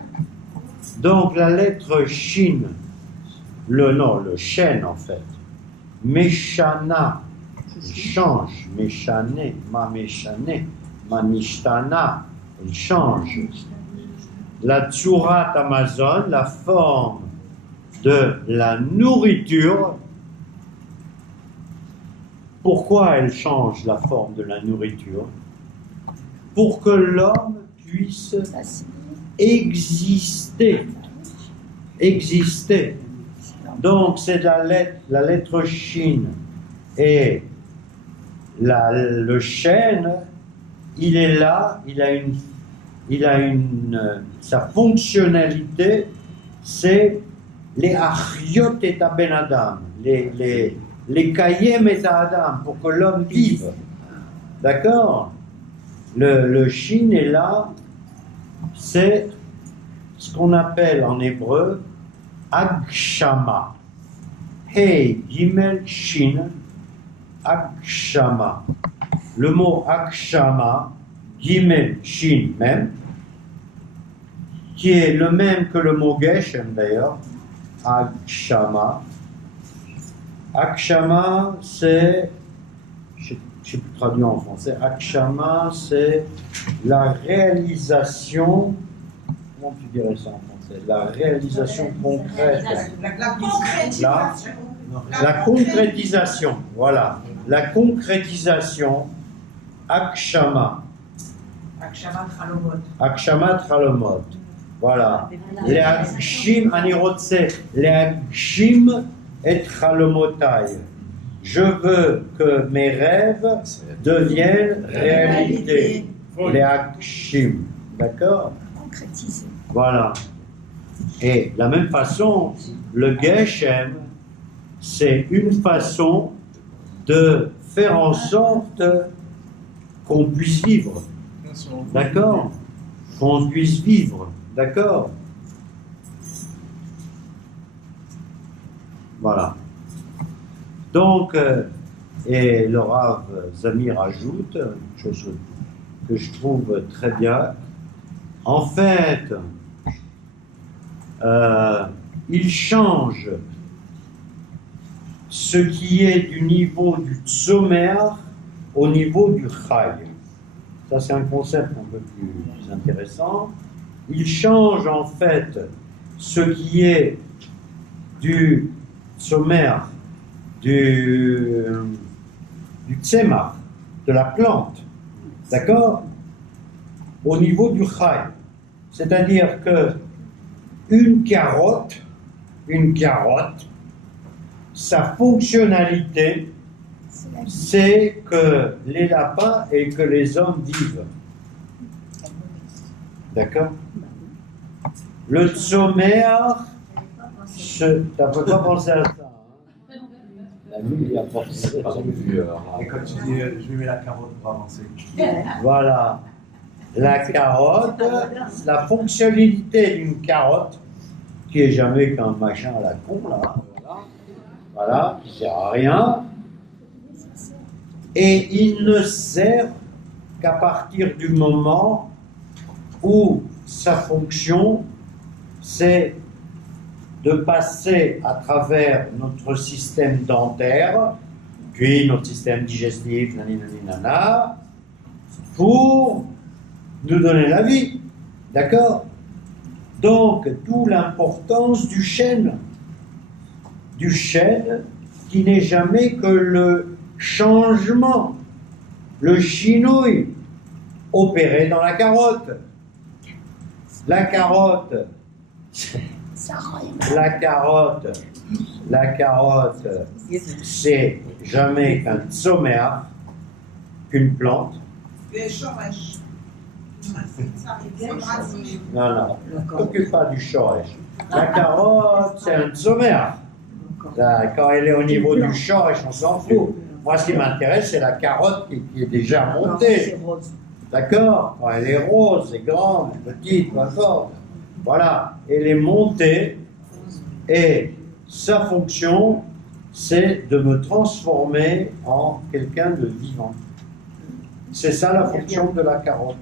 donc la lettre Shin, le chêne en fait, Meshana, il change, Meshane, Manishtana, il change. La Tzurat Amazon, la forme de la nourriture. Pourquoi elle change la forme de la nourriture? Pour que l'homme puisse exister. Exister. Donc c'est la lettre Shin. Et le chêne, il est là, sa fonctionnalité, c'est les Achiot et Ben Adam, les Kayem et Adam, pour que l'homme vive. D'accord? Le Shin est là, c'est ce qu'on appelle en hébreu Agshama. Hey, Gimel, Shin, Agshama. Le mot Agshama, Gimel, Shin même, qui est le même que le mot Geshem d'ailleurs, Agshama. Agshama, c'est, je ne sais plus traduire en français, Agshama, c'est la réalisation, comment tu dirais ça en français? La réalisation concrète. La concrétisation, voilà. La concrétisation, Agshama. Agshama Tralomot. Voilà. Les Agshim, Anirotse, les Agshim et Tralomotai. Je veux que mes rêves deviennent réalité. Leakshim. D'accord? Concrétiser. Voilà. Et de la même façon, le Geshem, c'est une façon de faire en sorte qu'on puisse vivre. D'accord? Qu'on puisse vivre. D'accord? Voilà. Donc, et le Rav Zamir ajoute une chose que je trouve très bien. En fait, il change ce qui est du niveau du Tzomer au niveau du Chai. Ça, c'est un concept un peu plus intéressant. Il change en fait ce qui est du Tzomer, du Tzemach, de la plante, d'accord, au niveau du Chai. C'est-à-dire que une carotte, sa fonctionnalité, c'est que les lapins et que les hommes vivent. D'accord? Le Tzomer, t'as pas pensé à ça, hein? La nuit, il a pensé. Et quand tu dis je lui mets la carotte pour avancer. Voilà. La carotte, la fonctionnalité d'une carotte, qui est jamais qu'un machin à la con, là, voilà, qui sert à rien, et il ne sert qu'à partir du moment où sa fonction, c'est de passer à travers notre système dentaire, puis notre système digestif, nanana, pour nous donner la vie. D'accord? Donc, d'où l'importance du chêne. Du chêne qui n'est jamais que le changement, le chinouille opéré dans la carotte. La carotte, c'est jamais qu'un tzomer, qu'une plante. Non, t'occupe pas du shoresh. La carotte, c'est un tzomer. Quand elle est au niveau du shoresh, on s'en fout. Moi, ce qui m'intéresse, c'est la carotte qui est déjà montée. D'accord? Quand elle est rose, c'est grande, petite, peu importe. Voilà, elle est montée et sa fonction, c'est de me transformer en quelqu'un de vivant. C'est ça la fonction de la carotte.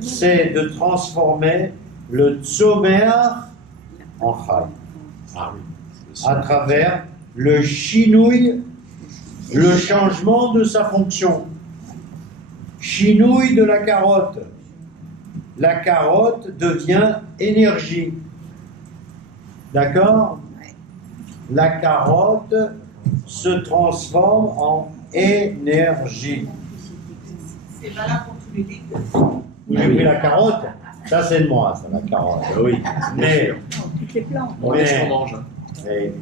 C'est de transformer le tzomer en chai. À travers le chinouille, le changement de sa fonction. Chinouille de la carotte. La carotte devient énergie. D'accord? La carotte se transforme en énergie. C'est valable pour tous les légumes. Vous avez pris la carotte? Ça, c'est de moi, ça, la carotte. Oui, Mais, Toutes les plantes. on laisse qu'on mange.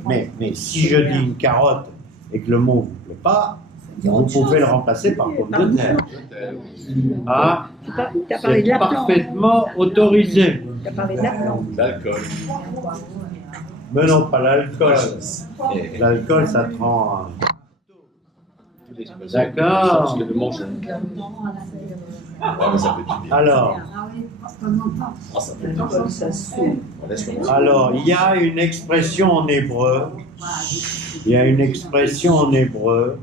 mais si je dis une carotte et que le mot ne vous plaît pas, vous pouvez le remplacer par pomme de terre. Ah, Tu as parlé de c'est la plante. parfaitement autorisé. Tu as parlé de la plante. L'alcool. Mais non, pas l'alcool. L'alcool, ça te rend... D'accord. Parce que de manger. Ouais, mais ça fait du bien. Alors, Ah, ça fait du bien. Ça se fait. On laisse qu'on mange. alors, il y a une expression en hébreu. Il y a une expression en hébreu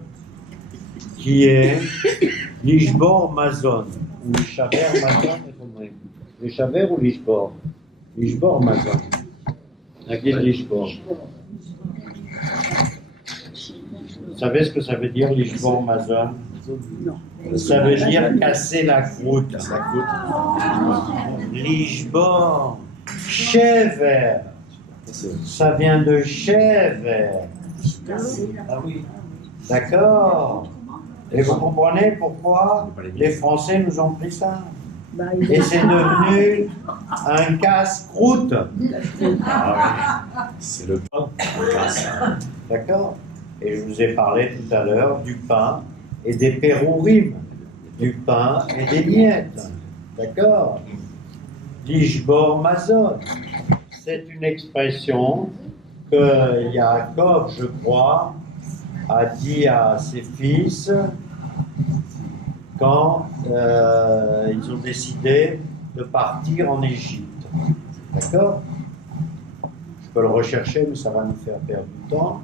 qui est Lishbor Mazon, ou Lishaver Mazon, Lishaver ou Lishbor? Lishbor Mazon. Laquelle Lishbor? Vous savez ce que ça veut dire, Lishbor Mazon? Ça veut dire casser la croûte. La croûte. Lishbor, Shever. Ça vient de Shever. Ah oui. D'accord. Et vous comprenez pourquoi les Français nous ont pris ça? Bah, Et c'est devenu un casse-croûte. Ah oui. C'est le pain. On casse. D'accord? Et je vous ai parlé tout à l'heure du pain et des pérourim. du pain et des miettes. D'accord? Lishbor mazon. C'est une expression que Yaakov, je crois, a dit à ses fils quand ils ont décidé de partir en Égypte. D'accord? Je peux le rechercher, mais ça va nous faire perdre du temps.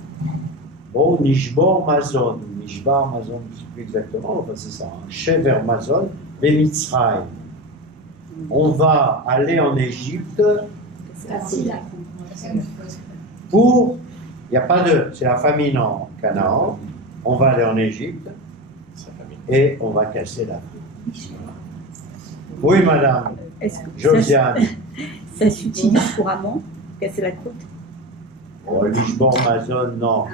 Bon, Nishbor Mazon, Nishbar Mazon, je ne sais plus exactement, enfin c'est ça, Shever Mazon, Bemitzrayim. On va aller en Égypte pour, il n'y a pas de, c'est la famine en Canaan, on va aller en Égypte et on va casser la famine. Oui, madame, Est-ce que Josiane. ça s'utilise couramment, casser la croûte? Oh, Lishbor Mazon, non.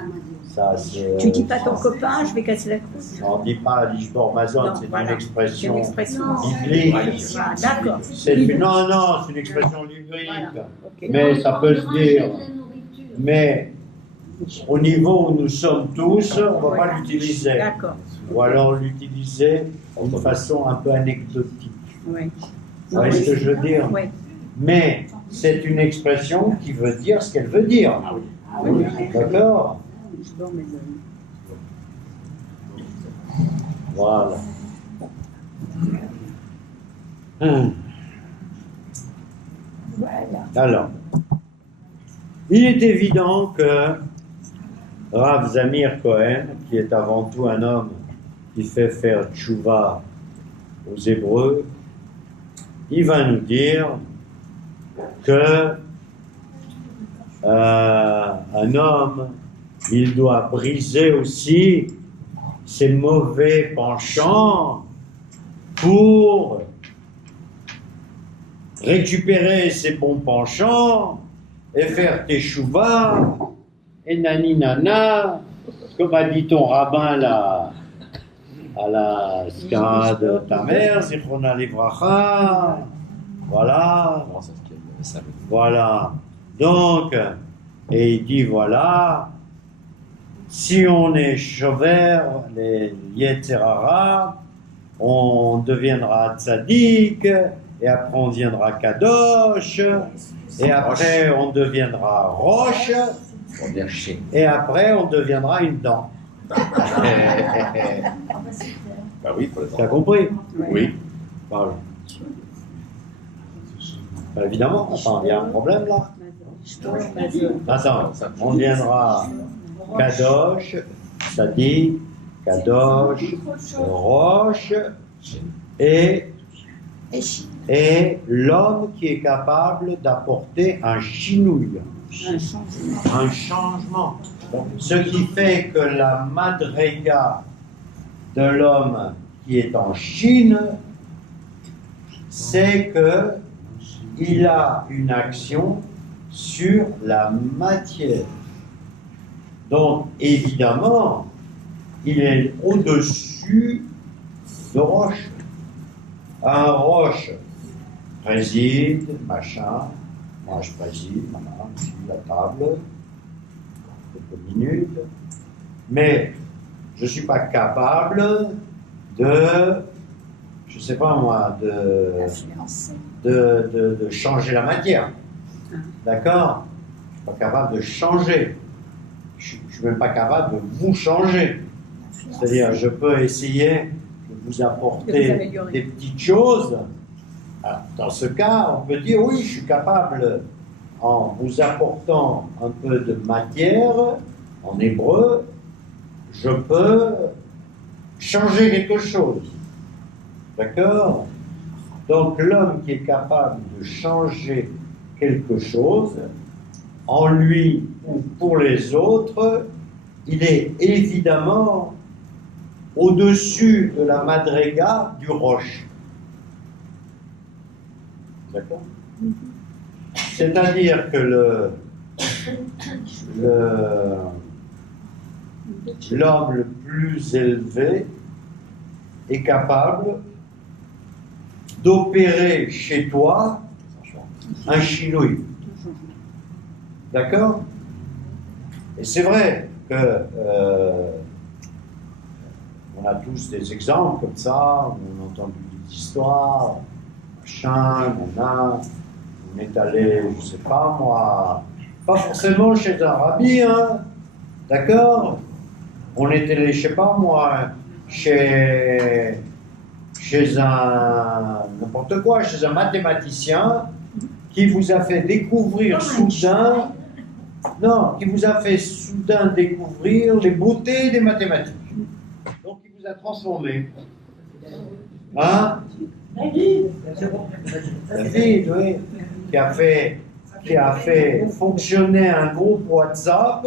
Ça, c'est, Tu dis pas à ton copain, je vais casser la croûte? on ne dit pas Lishbor Mazon, Non, c'est voilà. une C'est expression une expression. biblique. Ah, d'accord. Non, c'est une expression biblique. Voilà. Ok. Mais ça peut se dire. Mais au niveau où nous sommes tous, on ne va pas l'utiliser. D'accord. Ou alors l'utiliser d'une façon un peu anecdotique. Ouais. Vous voyez ce que je veux dire? Ouais. Mais c'est une expression qui veut dire ce qu'elle veut dire. Oui. D'accord? Je dors, mais, Voilà. Hum. Voilà. Alors, il est évident que Rav Zamir Cohen, qui est avant tout un homme qui fait faire tchouva aux Hébreux, il va nous dire que un homme, il doit briser aussi ses mauvais penchants pour récupérer ses bons penchants et faire teshuva et nani nana, comme a dit ton rabbin là, à la skara de ta mère, Zichrona Livracha, voilà, voilà. Donc, et il dit voilà, si on est chover, les Yetzerara, on deviendra tzaddik, et après on deviendra kadosh, et après on deviendra roche, et après on deviendra une dent. Bah oui, pour le temps. T'as compris? Oui. Voilà. Bah, évidemment, attends, il y a un problème là. Attends, on deviendra kadosh, tzaddik, kadosh, roche, et l'homme qui est capable d'apporter un chinouille, un changement. Ce qui fait que la madrega de l'homme qui est en Chine, c'est que il a une action sur la matière. Donc, évidemment, il est au-dessus de roche. Un roche préside, machin, moi je préside, voilà, je suis à la table, quelques minutes, mais je ne suis pas capable de, je ne sais pas moi, de changer la matière. D'accord? Je ne suis pas capable de changer. Je ne suis même pas capable de vous changer. C'est-à-dire, je peux essayer de vous apporter des petites choses. Alors, dans ce cas, on peut dire, oui, je suis capable, en vous apportant un peu de matière, en hébreu, je peux changer quelque chose. D'accord? Donc, l'homme qui est capable de changer quelque chose, en lui ou pour les autres, il est évidemment au-dessus de la madrega du roche. D'accord? C'est-à-dire que l'homme le plus élevé est capable d'opérer chez toi un chinouille. D'accord? Et c'est vrai que on a tous des exemples comme ça, où on a entendu des histoires, machin, on est allé, je sais pas moi, pas forcément chez un rabbi, hein, d'accord? On est allé, je sais pas moi, chez un, n'importe quoi, chez un mathématicien qui vous a fait découvrir soudain, non, qui vous a fait soudain découvrir les beautés des mathématiques. Donc il vous a transformé. Hein? David, oui, qui a fait fonctionner un groupe WhatsApp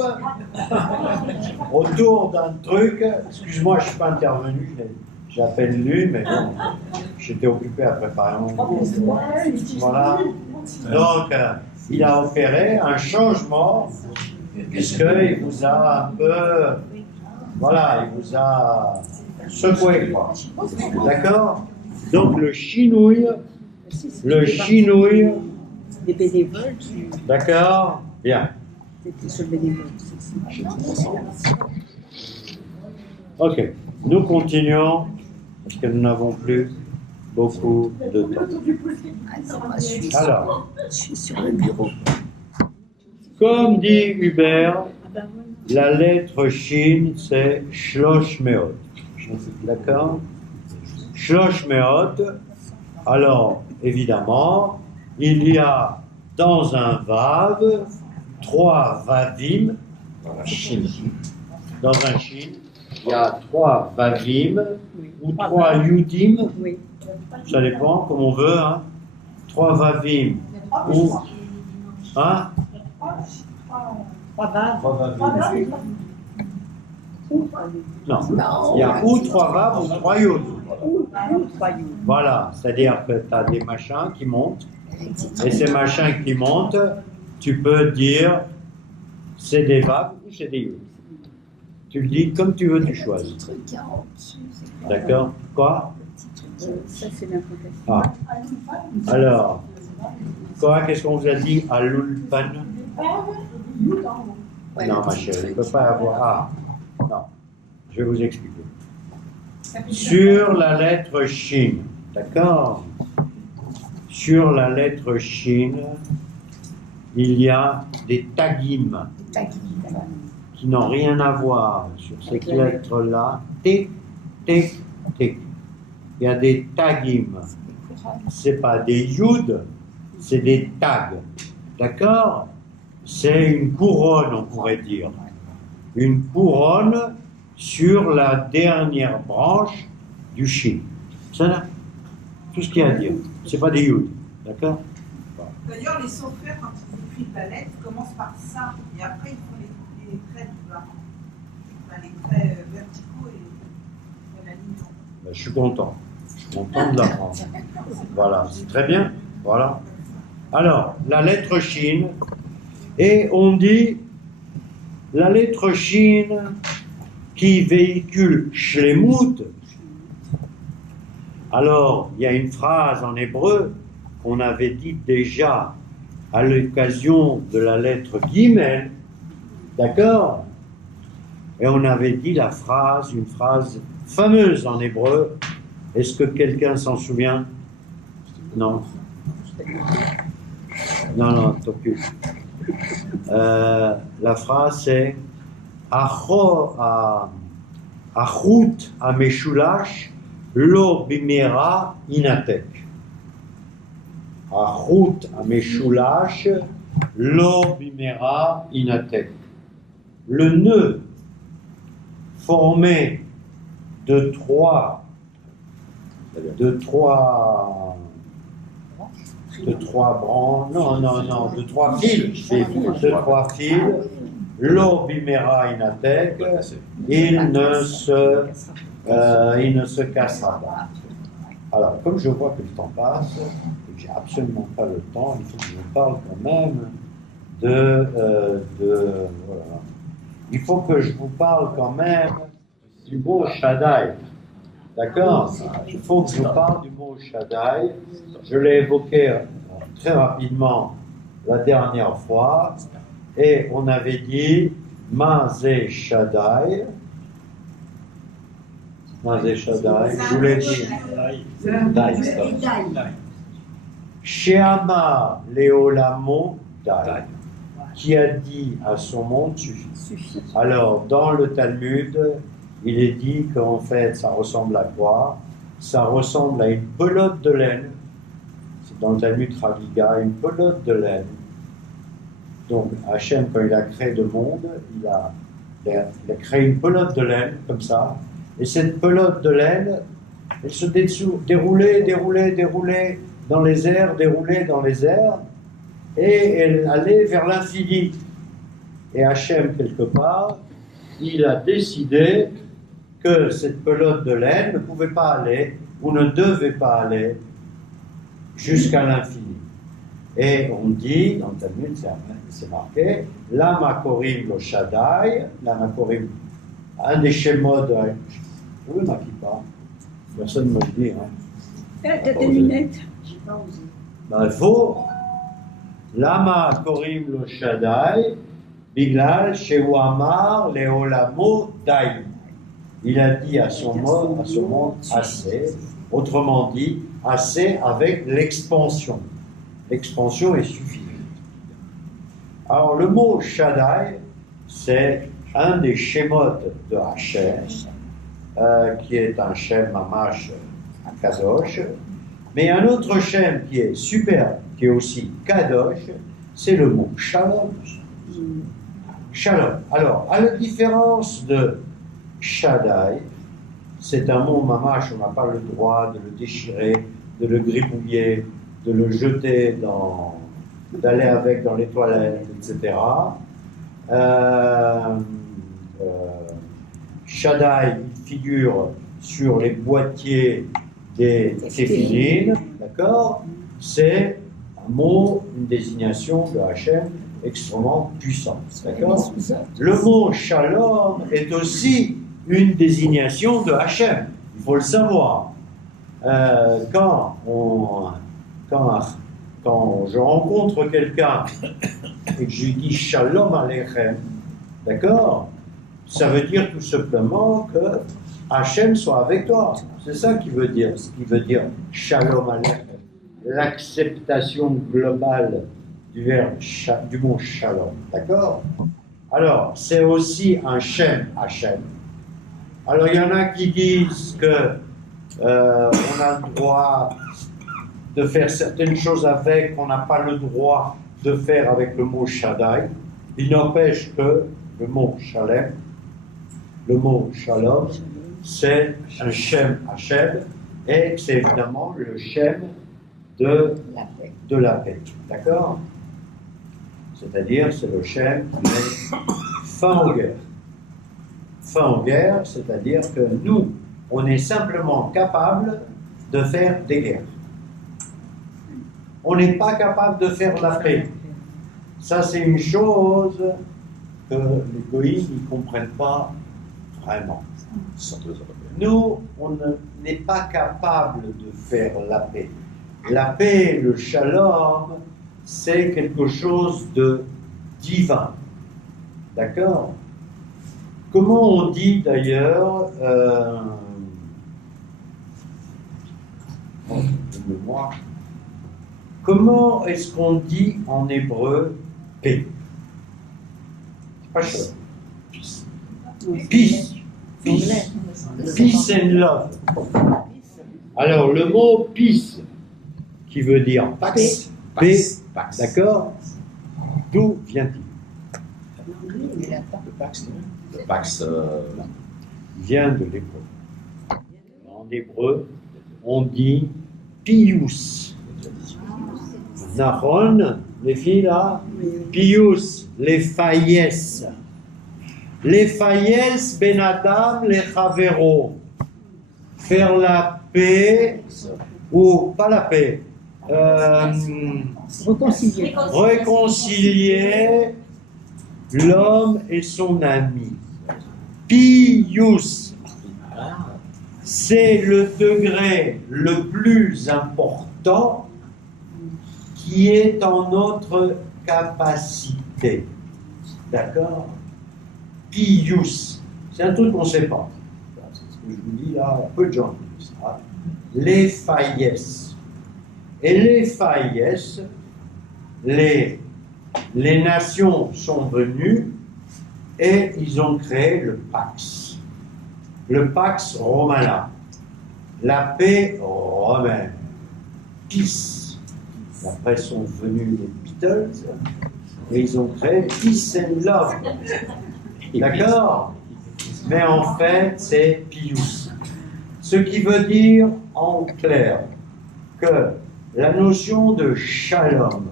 autour d'un truc. Excuse-moi, je ne suis pas intervenu, j'ai à peine lu, mais bon, j'étais occupé à préparer mon cours. Voilà. Donc, il a opéré un changement, puisqu'il vous a un peu, voilà, il vous a secoué, quoi. D'accord? Donc, le chinouille, des bénévoles, d'accord? Bien. c'était sur le bénévole. Ok, nous continuons, parce que nous n'avons plus beaucoup de temps. Alors, Je suis sur le bureau. comme dit Hubert, la lettre Shin, c'est Shlosh Meot. D'accord? Shlosh Meot, alors, évidemment, il y a dans un Vav 3 Vavim, dans un Shin, il y a 3 Vavim ou 3 Yudim, Oui. ça dépend comme on veut, hein. 3 Vavim ou. Hein? Trois vagues. Non, il y a ou 3 Vav ou 3 Yud. Trois yeux. Voilà, c'est-à-dire que tu as des machins qui montent, et ces machins qui montent, tu peux dire c'est des Vav ou c'est des Yud. Tu le dis comme tu veux, tu choisis. D'accord? Quoi? Ça, c'est l'incantation. Ah. Alors, quoi? Qu'est-ce qu'on vous a dit à l'Ulpan? Non, ma chérie, il ne peut pas avoir. Ah, non, je vais vous expliquer. Sur la lettre Shin, d'accord? Sur la lettre Shin, il y a des tagim qui n'ont rien à voir sur cette lettre-là. Tic, tic, tic. Il y a des tagim. C'est pas des yud, c'est des tags. D'accord? C'est une couronne, on pourrait dire. Une couronne sur la dernière branche du Shin. C'est là tout ce qu'il y a à dire. C'est pas des yud. D'accord? D'ailleurs, les sophères, quand ils écrivent la lettre, commencent par ça, et après ils font les traits du bas. Enfin, les traits verticaux et la ligne. Ben, je suis content. Je suis content de l'apprendre. Voilà, c'est très bien. Voilà. Alors, la lettre Shin, et on dit la lettre Shin qui véhicule Shlemut. Alors, il y a une phrase en hébreu qu'on avait dite déjà à l'occasion de la lettre Gimel, d'accord? Et on avait dit la phrase, une phrase fameuse en hébreu. Est-ce que quelqu'un s'en souvient? Non. Non, t'occupe. La phrase c'est Achut ameshulash lo bimera inatek. Achut ameshulash lo bimera inatek. Le nœud formé de trois branches, non, de trois fils, lo bimera inatek, il ne se cassera pas. Alors, comme je vois que le temps passe, et que j'ai absolument pas le temps, il faut que je vous parle quand même voilà. Il faut que je vous parle quand même du mot Shaddai. D'accord? Il faut que je vous parle du mot Shaddai. Je l'ai évoqué très rapidement la dernière fois. Et on avait dit Mazé Shaddai. Mazé Shaddai, je voulais dire. Dai, stop. Sheama Leolamo Dai, qui a dit à son monde suffit. Alors, dans le Talmud, il est dit qu'en fait, ça ressemble à quoi? Ça ressemble à une pelote de laine. C'est dans le Talmud Chagiga, une pelote de laine. Donc, Hachem, quand il a créé le monde, il a créé une pelote de laine, comme ça. Et cette pelote de laine, elle se déroulait dans les airs, et elle allait vers l'infini. Et Hachem, quelque part, il a décidé que cette pelote de laine ne pouvait pas aller, ou ne devait pas aller, jusqu'à l'infini. Et on dit, dans le Talmud, c'est marqué, Lama Korim lo Shaddai, Lama Korim, un des schémas de... Où est ma kippa? Personne ne me le dit. Hein. T'as tes lunettes? Ben, il faut. Lama Korim lo Shaddai, Biglal Shehu Amar Leolamo Dai. Il a dit à son monde assez, autrement dit, assez avec l'expansion. L'expansion est suffisante. Alors le mot Shaddai, c'est un des schémas de Hachem, qui est un Shem Mamash Kadosh, mais un autre Shem qui est super, qui est aussi Kadosh, c'est le mot Shalom. Shalom. Alors, à la différence de Shaddai, c'est un mot Mamash, on n'a pas le droit de le déchirer, de le gribouiller, de le jeter d'aller avec dans les toilettes, etc. Shaddai, il figure sur les boîtiers des téphilines, d'accord? C'est un mot, une désignation de Hachem extrêmement puissante, d'accord? Le mot Shalom est aussi une désignation de Hachem, il faut le savoir. Quand je rencontre quelqu'un et que je lui dis Shalom Aleichem, d'accord? Ça veut dire tout simplement que Hachem soit avec toi. C'est ça qui veut dire, ce qui veut dire Shalom Aleichem. L'acceptation globale du verbe, du mot Shalom, d'accord? Alors, c'est aussi un Shem Hachem. Alors, il y en a qui disent que on a le droit de faire certaines choses avec, qu'on n'a pas le droit de faire avec le mot Shaddai. Il n'empêche que le mot Shalem, le mot Shalom, c'est un Shem Hachem, et c'est évidemment le Shem de la paix. D'accord? C'est-à-dire, c'est le Shem qui met fin aux guerres. Fin aux guerres, c'est-à-dire que nous, on est simplement capable de faire des guerres. On n'est pas capable de faire la paix. Ça, c'est une chose que les goïs ne comprennent pas vraiment. Nous, on n'est pas capable de faire la paix. La paix, le shalom, c'est quelque chose de divin. D'accord? Comment on dit d'ailleurs, comment est-ce qu'on dit en hébreu paix? Pas cher. Peace. Peace. Peace and love. Alors, le mot peace, qui veut dire pax, paix, d'accord? D'où vient-il? Le Pax Vient de l'hébreu. En hébreu, on dit pius. Nahon, les filles là, pius, les faïes. Les faïes, ben Adam, les chavero. Faire la paix, ou pas la paix, réconcilier l'homme et son ami. Pius, c'est le degré le plus important qui est en notre capacité. D'accord? Pius, c'est un truc qu'on ne sait pas. que je vous dis là, il y a peu de gens qui disent ça, les faillesses. Et les faillesses, les nations sont venues et ils ont créé le Pax. Le Pax Romana. La paix romaine. Peace. Après sont venus les Beatles et ils ont créé Peace and Love. D'accord? Mais en fait, c'est Pius. Ce qui veut dire en clair que la notion de shalom,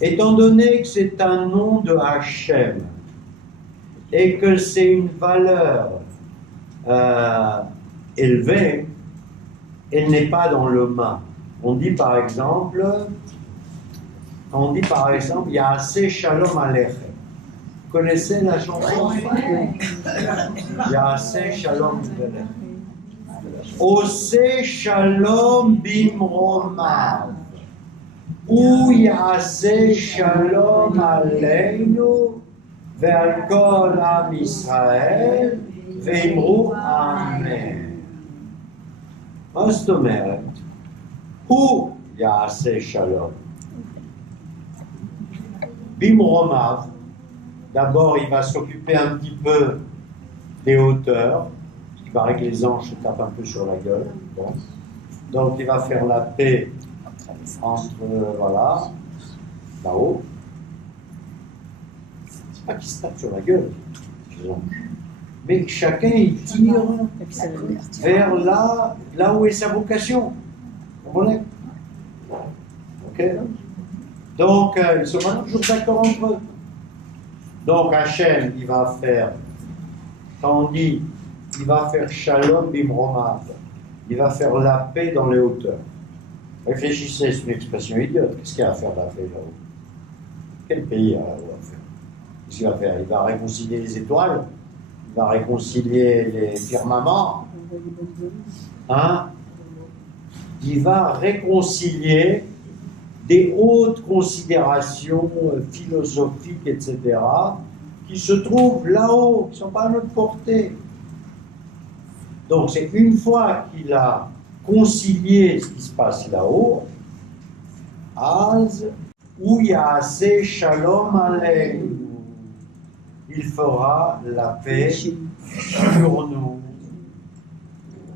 étant donné que c'est un nom de Hachem et que c'est une valeur élevée, elle n'est pas dans le main. On dit par exemple, il y a assez shalom alechem. Vous connaissez la chanson? Il y a assez shalom alechem. Ose shalom bimromav. Ou yase shalom aleinu ve'al kol am Israël ve'imru amen. מה זאת אומרת? הוא יעשה שלום. Bimromav, d'abord il va s'occuper un petit peu des hauteurs. Il paraît que les anges se tapent un peu sur la gueule. Bon. Donc il va faire la paix entre, voilà, là-haut. C'est pas qu'ils se tapent sur la gueule, les anges. Mais chacun il tire vers là où est sa vocation. Vous comprenez? Ok? Donc, ils ne sont pas toujours d'accord entre eux. Donc, Hachem, il va faire, quand on dit, il va faire Shalom Bimromav, il va faire la paix dans les hauteurs. Réfléchissez, c'est une expression idiote. Qu'est-ce qu'il y a à faire de la paix là-haut? Quel pays là-haut à faire? Qu'est-ce qu'il va faire? Il va réconcilier les étoiles? Il va réconcilier les firmaments? Hein? Il va réconcilier des hautes considérations philosophiques, etc., qui se trouvent là-haut, qui ne sont pas à notre portée. Donc c'est une fois qu'il a concilié ce qui se passe là-haut, Az ou Ya'aseh Shalom Aleinu, il fera la paix sur nous.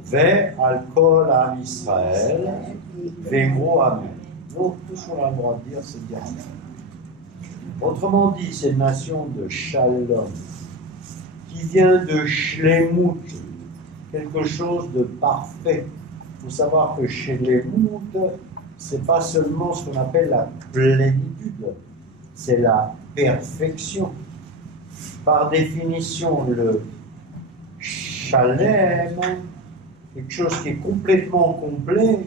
Ve al kol am Israël, ve'imru amen. Donc, tout ce qu'on a le droit de dire, c'est bien. Autrement dit, c'est une nation de Shalom, qui vient de Shlemut, quelque chose de parfait. Il faut savoir que Shlemut, c'est pas seulement ce qu'on appelle la plénitude, c'est la perfection. Par définition, le Shalem, quelque chose qui est complètement complet.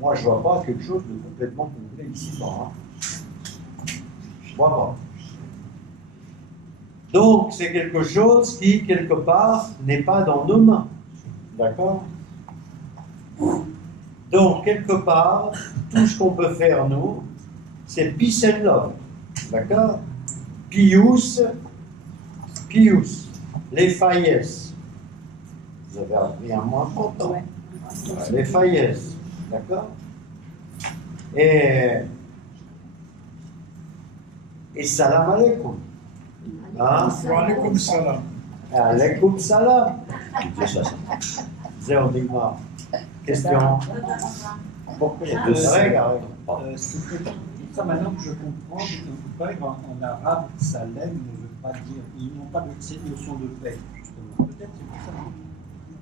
Moi, je ne vois pas quelque chose de complètement complet ici-bas. Je ne vois pas. Donc, c'est quelque chose qui, quelque part, n'est pas dans nos mains. D'accord? Donc, quelque part, tout ce qu'on peut faire, nous, c'est peace and love. D'accord? Pius, les faillesses. Vous avez appris un mot important. Les faillesses. D'accord? Et salam alaikum. Hein? Alaikum salam. Alaikum salam. Zéro Digma. Question? Pourquoi il y a deux règles? Ça, maintenant que je comprends, c'est en arabe, salem ne veut pas dire, ils n'ont pas cette notion de paix, justement. Peut-être c'est pour ça.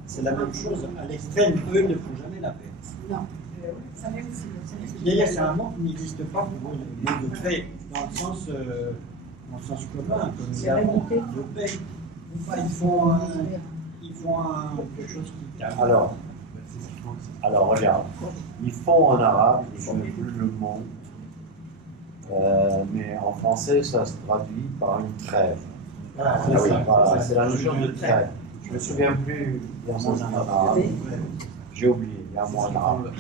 C'est la même chose. À l'extrême, eux ne font jamais la paix. Non. Salem, D'ailleurs, c'est un mot qui n'existe pas pour le mot de paix, dans le sens commun, comme nous avons de paix. Ils font quelque chose qui calme. Alors regarde, ils font en arabe, je ne sais plus le mot, mais en français ça se traduit par une trêve. Voilà, c'est la notion de trêve. Je ne me souviens plus, il y a un mot en arabe. J'ai oublié, il y a un mot en arabe.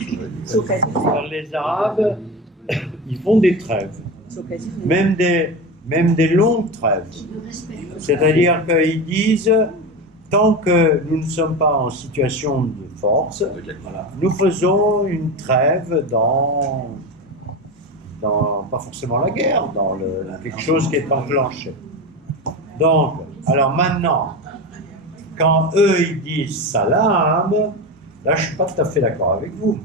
Alors, les Arabes, ils font des trêves. Même même des longues trêves. C'est-à-dire qu'ils disent, tant que nous ne sommes pas en situation de force, nous faisons une trêve dans pas forcément la guerre, dans quelque chose qui est enclenché. Donc, alors maintenant, quand eux ils disent salam, là je ne suis pas tout à fait d'accord avec vous.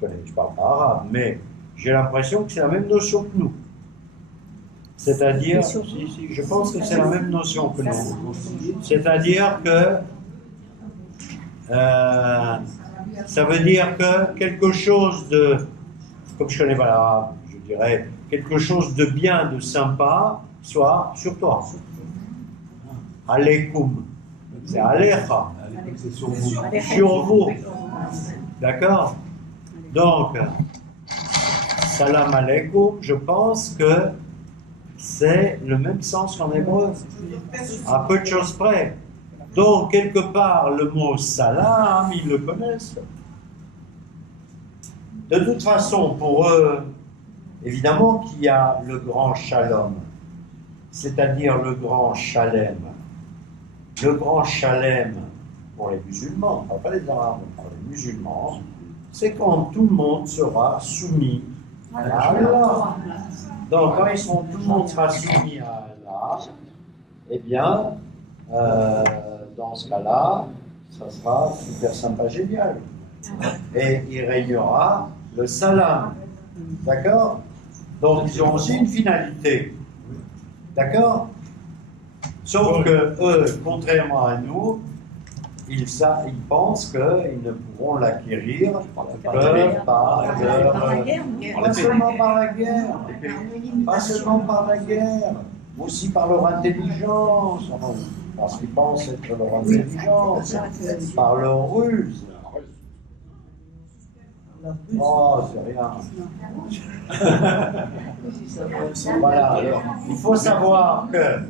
Je parle pas arabe, mais j'ai l'impression que c'est la même notion que nous. C'est-à-dire, je pense que c'est la même notion que nous. C'est-à-dire que ça veut dire que quelque chose de, comme je connais pas l'arabe, je dirais, quelque chose de bien, de sympa, soit sur toi. Alaykoum. C'est Alecha. C'est sur vous. Sur vous. D'accord? Donc, salam alaykoum, je pense que c'est le même sens qu'en hébreu, à peu de choses près. Donc, quelque part, le mot salam, ils le connaissent. De toute façon, pour eux, évidemment qu'il y a le grand shalom, c'est-à-dire le grand shalem. Le grand shalem pour les musulmans, pas les arabes, pour les musulmans, c'est quand tout le monde sera soumis à Allah. Donc, quand tout le monde sera soumis à Allah, eh bien, dans ce cas-là, ça sera super sympa, génial. Et il régnera le salam. D'accord? Donc, ils ont aussi une finalité. D'accord? Sauf que eux, contrairement à nous, ils pensent qu'ils ne pourront l'acquérir que par pas seulement par la guerre, pas seulement par la guerre, aussi par leur intelligence, parce qu'ils pensent être leur intelligence, par leur ruse. Oh, c'est rien. Voilà, alors, il faut savoir que,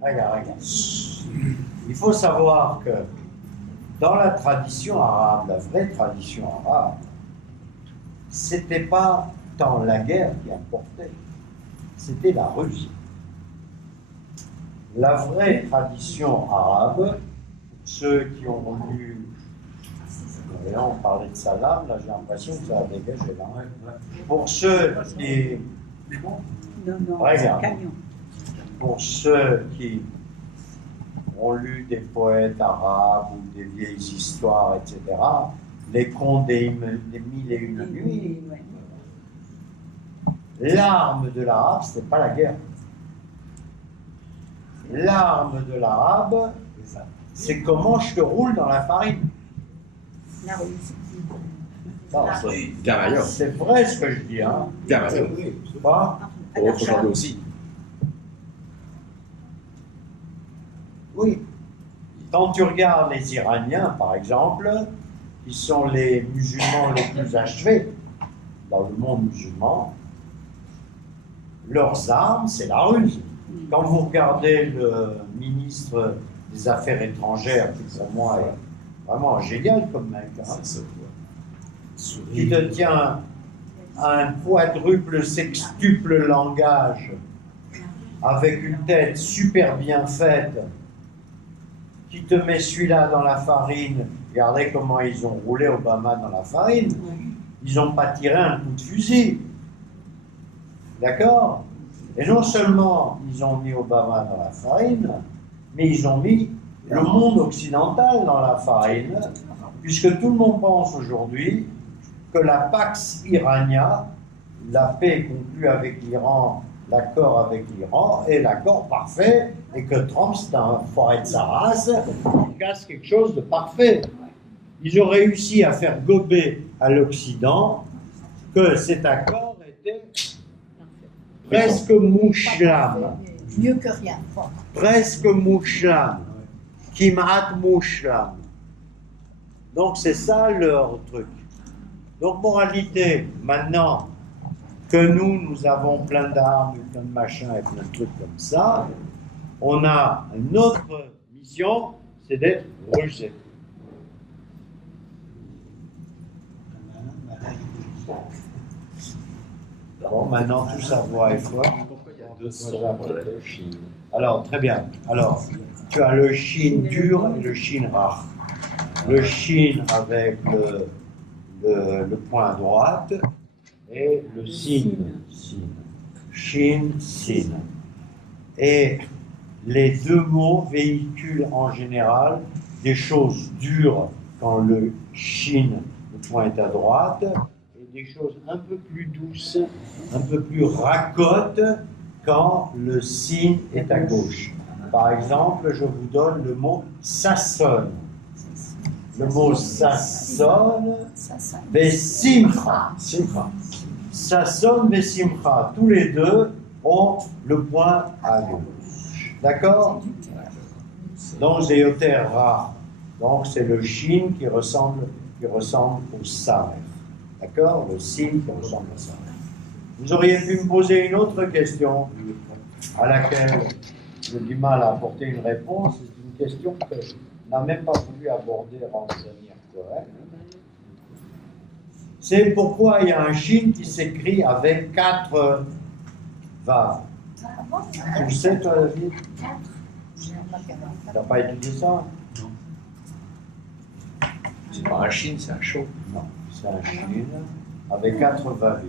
regarde, il faut savoir que dans la tradition arabe, la vraie tradition arabe, c'était pas tant la guerre qui importait, c'était la ruse. La vraie tradition arabe, ceux qui ont lu, là on parlait de salam, là j'ai l'impression que ça a dégagé là. Pour ceux qui, regarde, pour ceux qui ont lu des poètes arabes ou des vieilles histoires, etc., les contes des mille et une nuits, l'arme de l'arabe, ce n'est pas la guerre. L'arme de l'arabe, c'est comment je te roule dans la farine. C'est vrai ce que je dis, hein. Pas Aujourd'hui aussi. Oui. Quand tu regardes les Iraniens, par exemple, qui sont les musulmans les plus achevés dans le monde musulman, leurs armes, c'est la ruse. Quand vous regardez le ministre des Affaires étrangères, qui pour moi est vraiment génial comme mec, hein, qui détient un quadruple, sextuple langage, avec une tête super bien faite, qui te met celui-là dans la farine. Regardez comment ils ont roulé Obama dans la farine. Ils n'ont pas tiré un coup de fusil. D'accord? Et non seulement ils ont mis Obama dans la farine, mais ils ont mis le monde occidental dans la farine, puisque tout le monde pense aujourd'hui que la Pax Irania, la paix conclue avec l'Iran, l'accord avec l'Iran, est l'accord parfait, et que Trump, c'est un forêt de sa race, il casse quelque chose de parfait. Ils ont réussi à faire gober à l'Occident que cet accord était presque mouchlam. Mieux que rien. Presque mouchlam. Kimat mouchlam. Donc c'est ça leur truc. Donc moralité, maintenant que nous avons plein d'armes, plein de machins et plein de trucs comme ça, on a une autre mission, c'est d'être rusé. Bon, maintenant tout ça voix est fort. deux sons. le Shin. Alors, très bien. Alors, tu as le Shin dur et le Shin rare. Le Shin avec le point à droite et le Sin. Shin, Sin. Et les deux mots véhiculent en général des choses dures quand le Shin, le point est à droite, et des choses un peu plus douces, un peu plus racottes quand le Sin est à gauche. Par exemple, je vous donne le mot ça sonne. Le mot ça sonne, Vesimcha. Ça sonne, Vesimcha. Tous les deux ont le point à gauche. D'accord? Donc c'est Yoter Ra. Donc c'est le Shin qui ressemble au Samer. D'accord? Le Sin qui ressemble au Samer. Vous auriez pu me poser une autre question à laquelle j'ai du mal à apporter une réponse. C'est une question que je n'ai même pas voulu aborder en manière correcte. C'est pourquoi il y a un Shin qui s'écrit avec 4 vaves. Tu le sais, toi, David? Tu n'as pas étudié ça? Non. C'est pas un Shin, c'est un Sho. Non, c'est un Shin avec 4 vaves.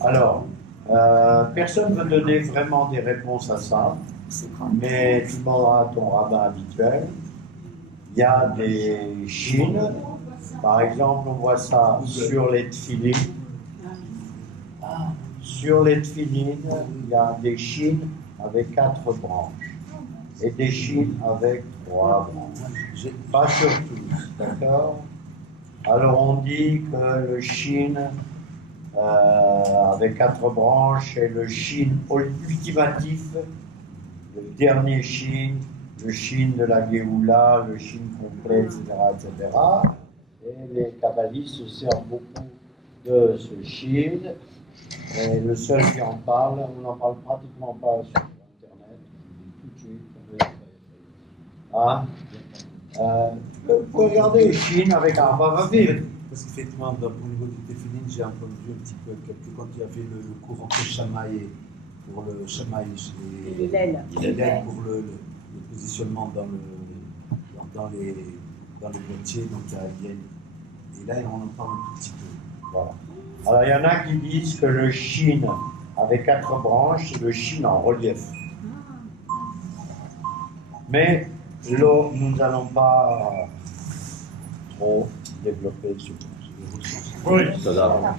Alors, personne ne veut donner vraiment des réponses à ça, mais tu demanderas à ton rabbin habituel. Il y a des Shin. Par exemple, on voit ça sur les tefilines. Sur les tefilines, il y a des Shin avec 4 branches et des Shin avec 3 branches. Pas sur tous, d'accord? Alors on dit que le Shin avec 4 branches est le Shin ultimatif, le dernier Shin, le Shin de la Géoula, le Shin complet, etc., etc. Et les kabbalistes se servent beaucoup de ce Shin. Et le seul qui en parle, on n'en parle pratiquement pas sur Internet. Tout de suite. Ah, vous pouvez regarder Shin avec un Vavavir. Parce qu'effectivement, au niveau du Tefillin, j'ai entendu un petit peu quand il y avait le cours entre Shamaï pour le Shamaï et Hillel pour le positionnement dans les boîtiers. Donc et là, on en parle un petit peu. Voilà. Alors, il y en a qui disent que le Shin avec 4 branches, c'est le Shin en relief. Mais là, nous n'allons pas trop développer ce point. Oui. Madame.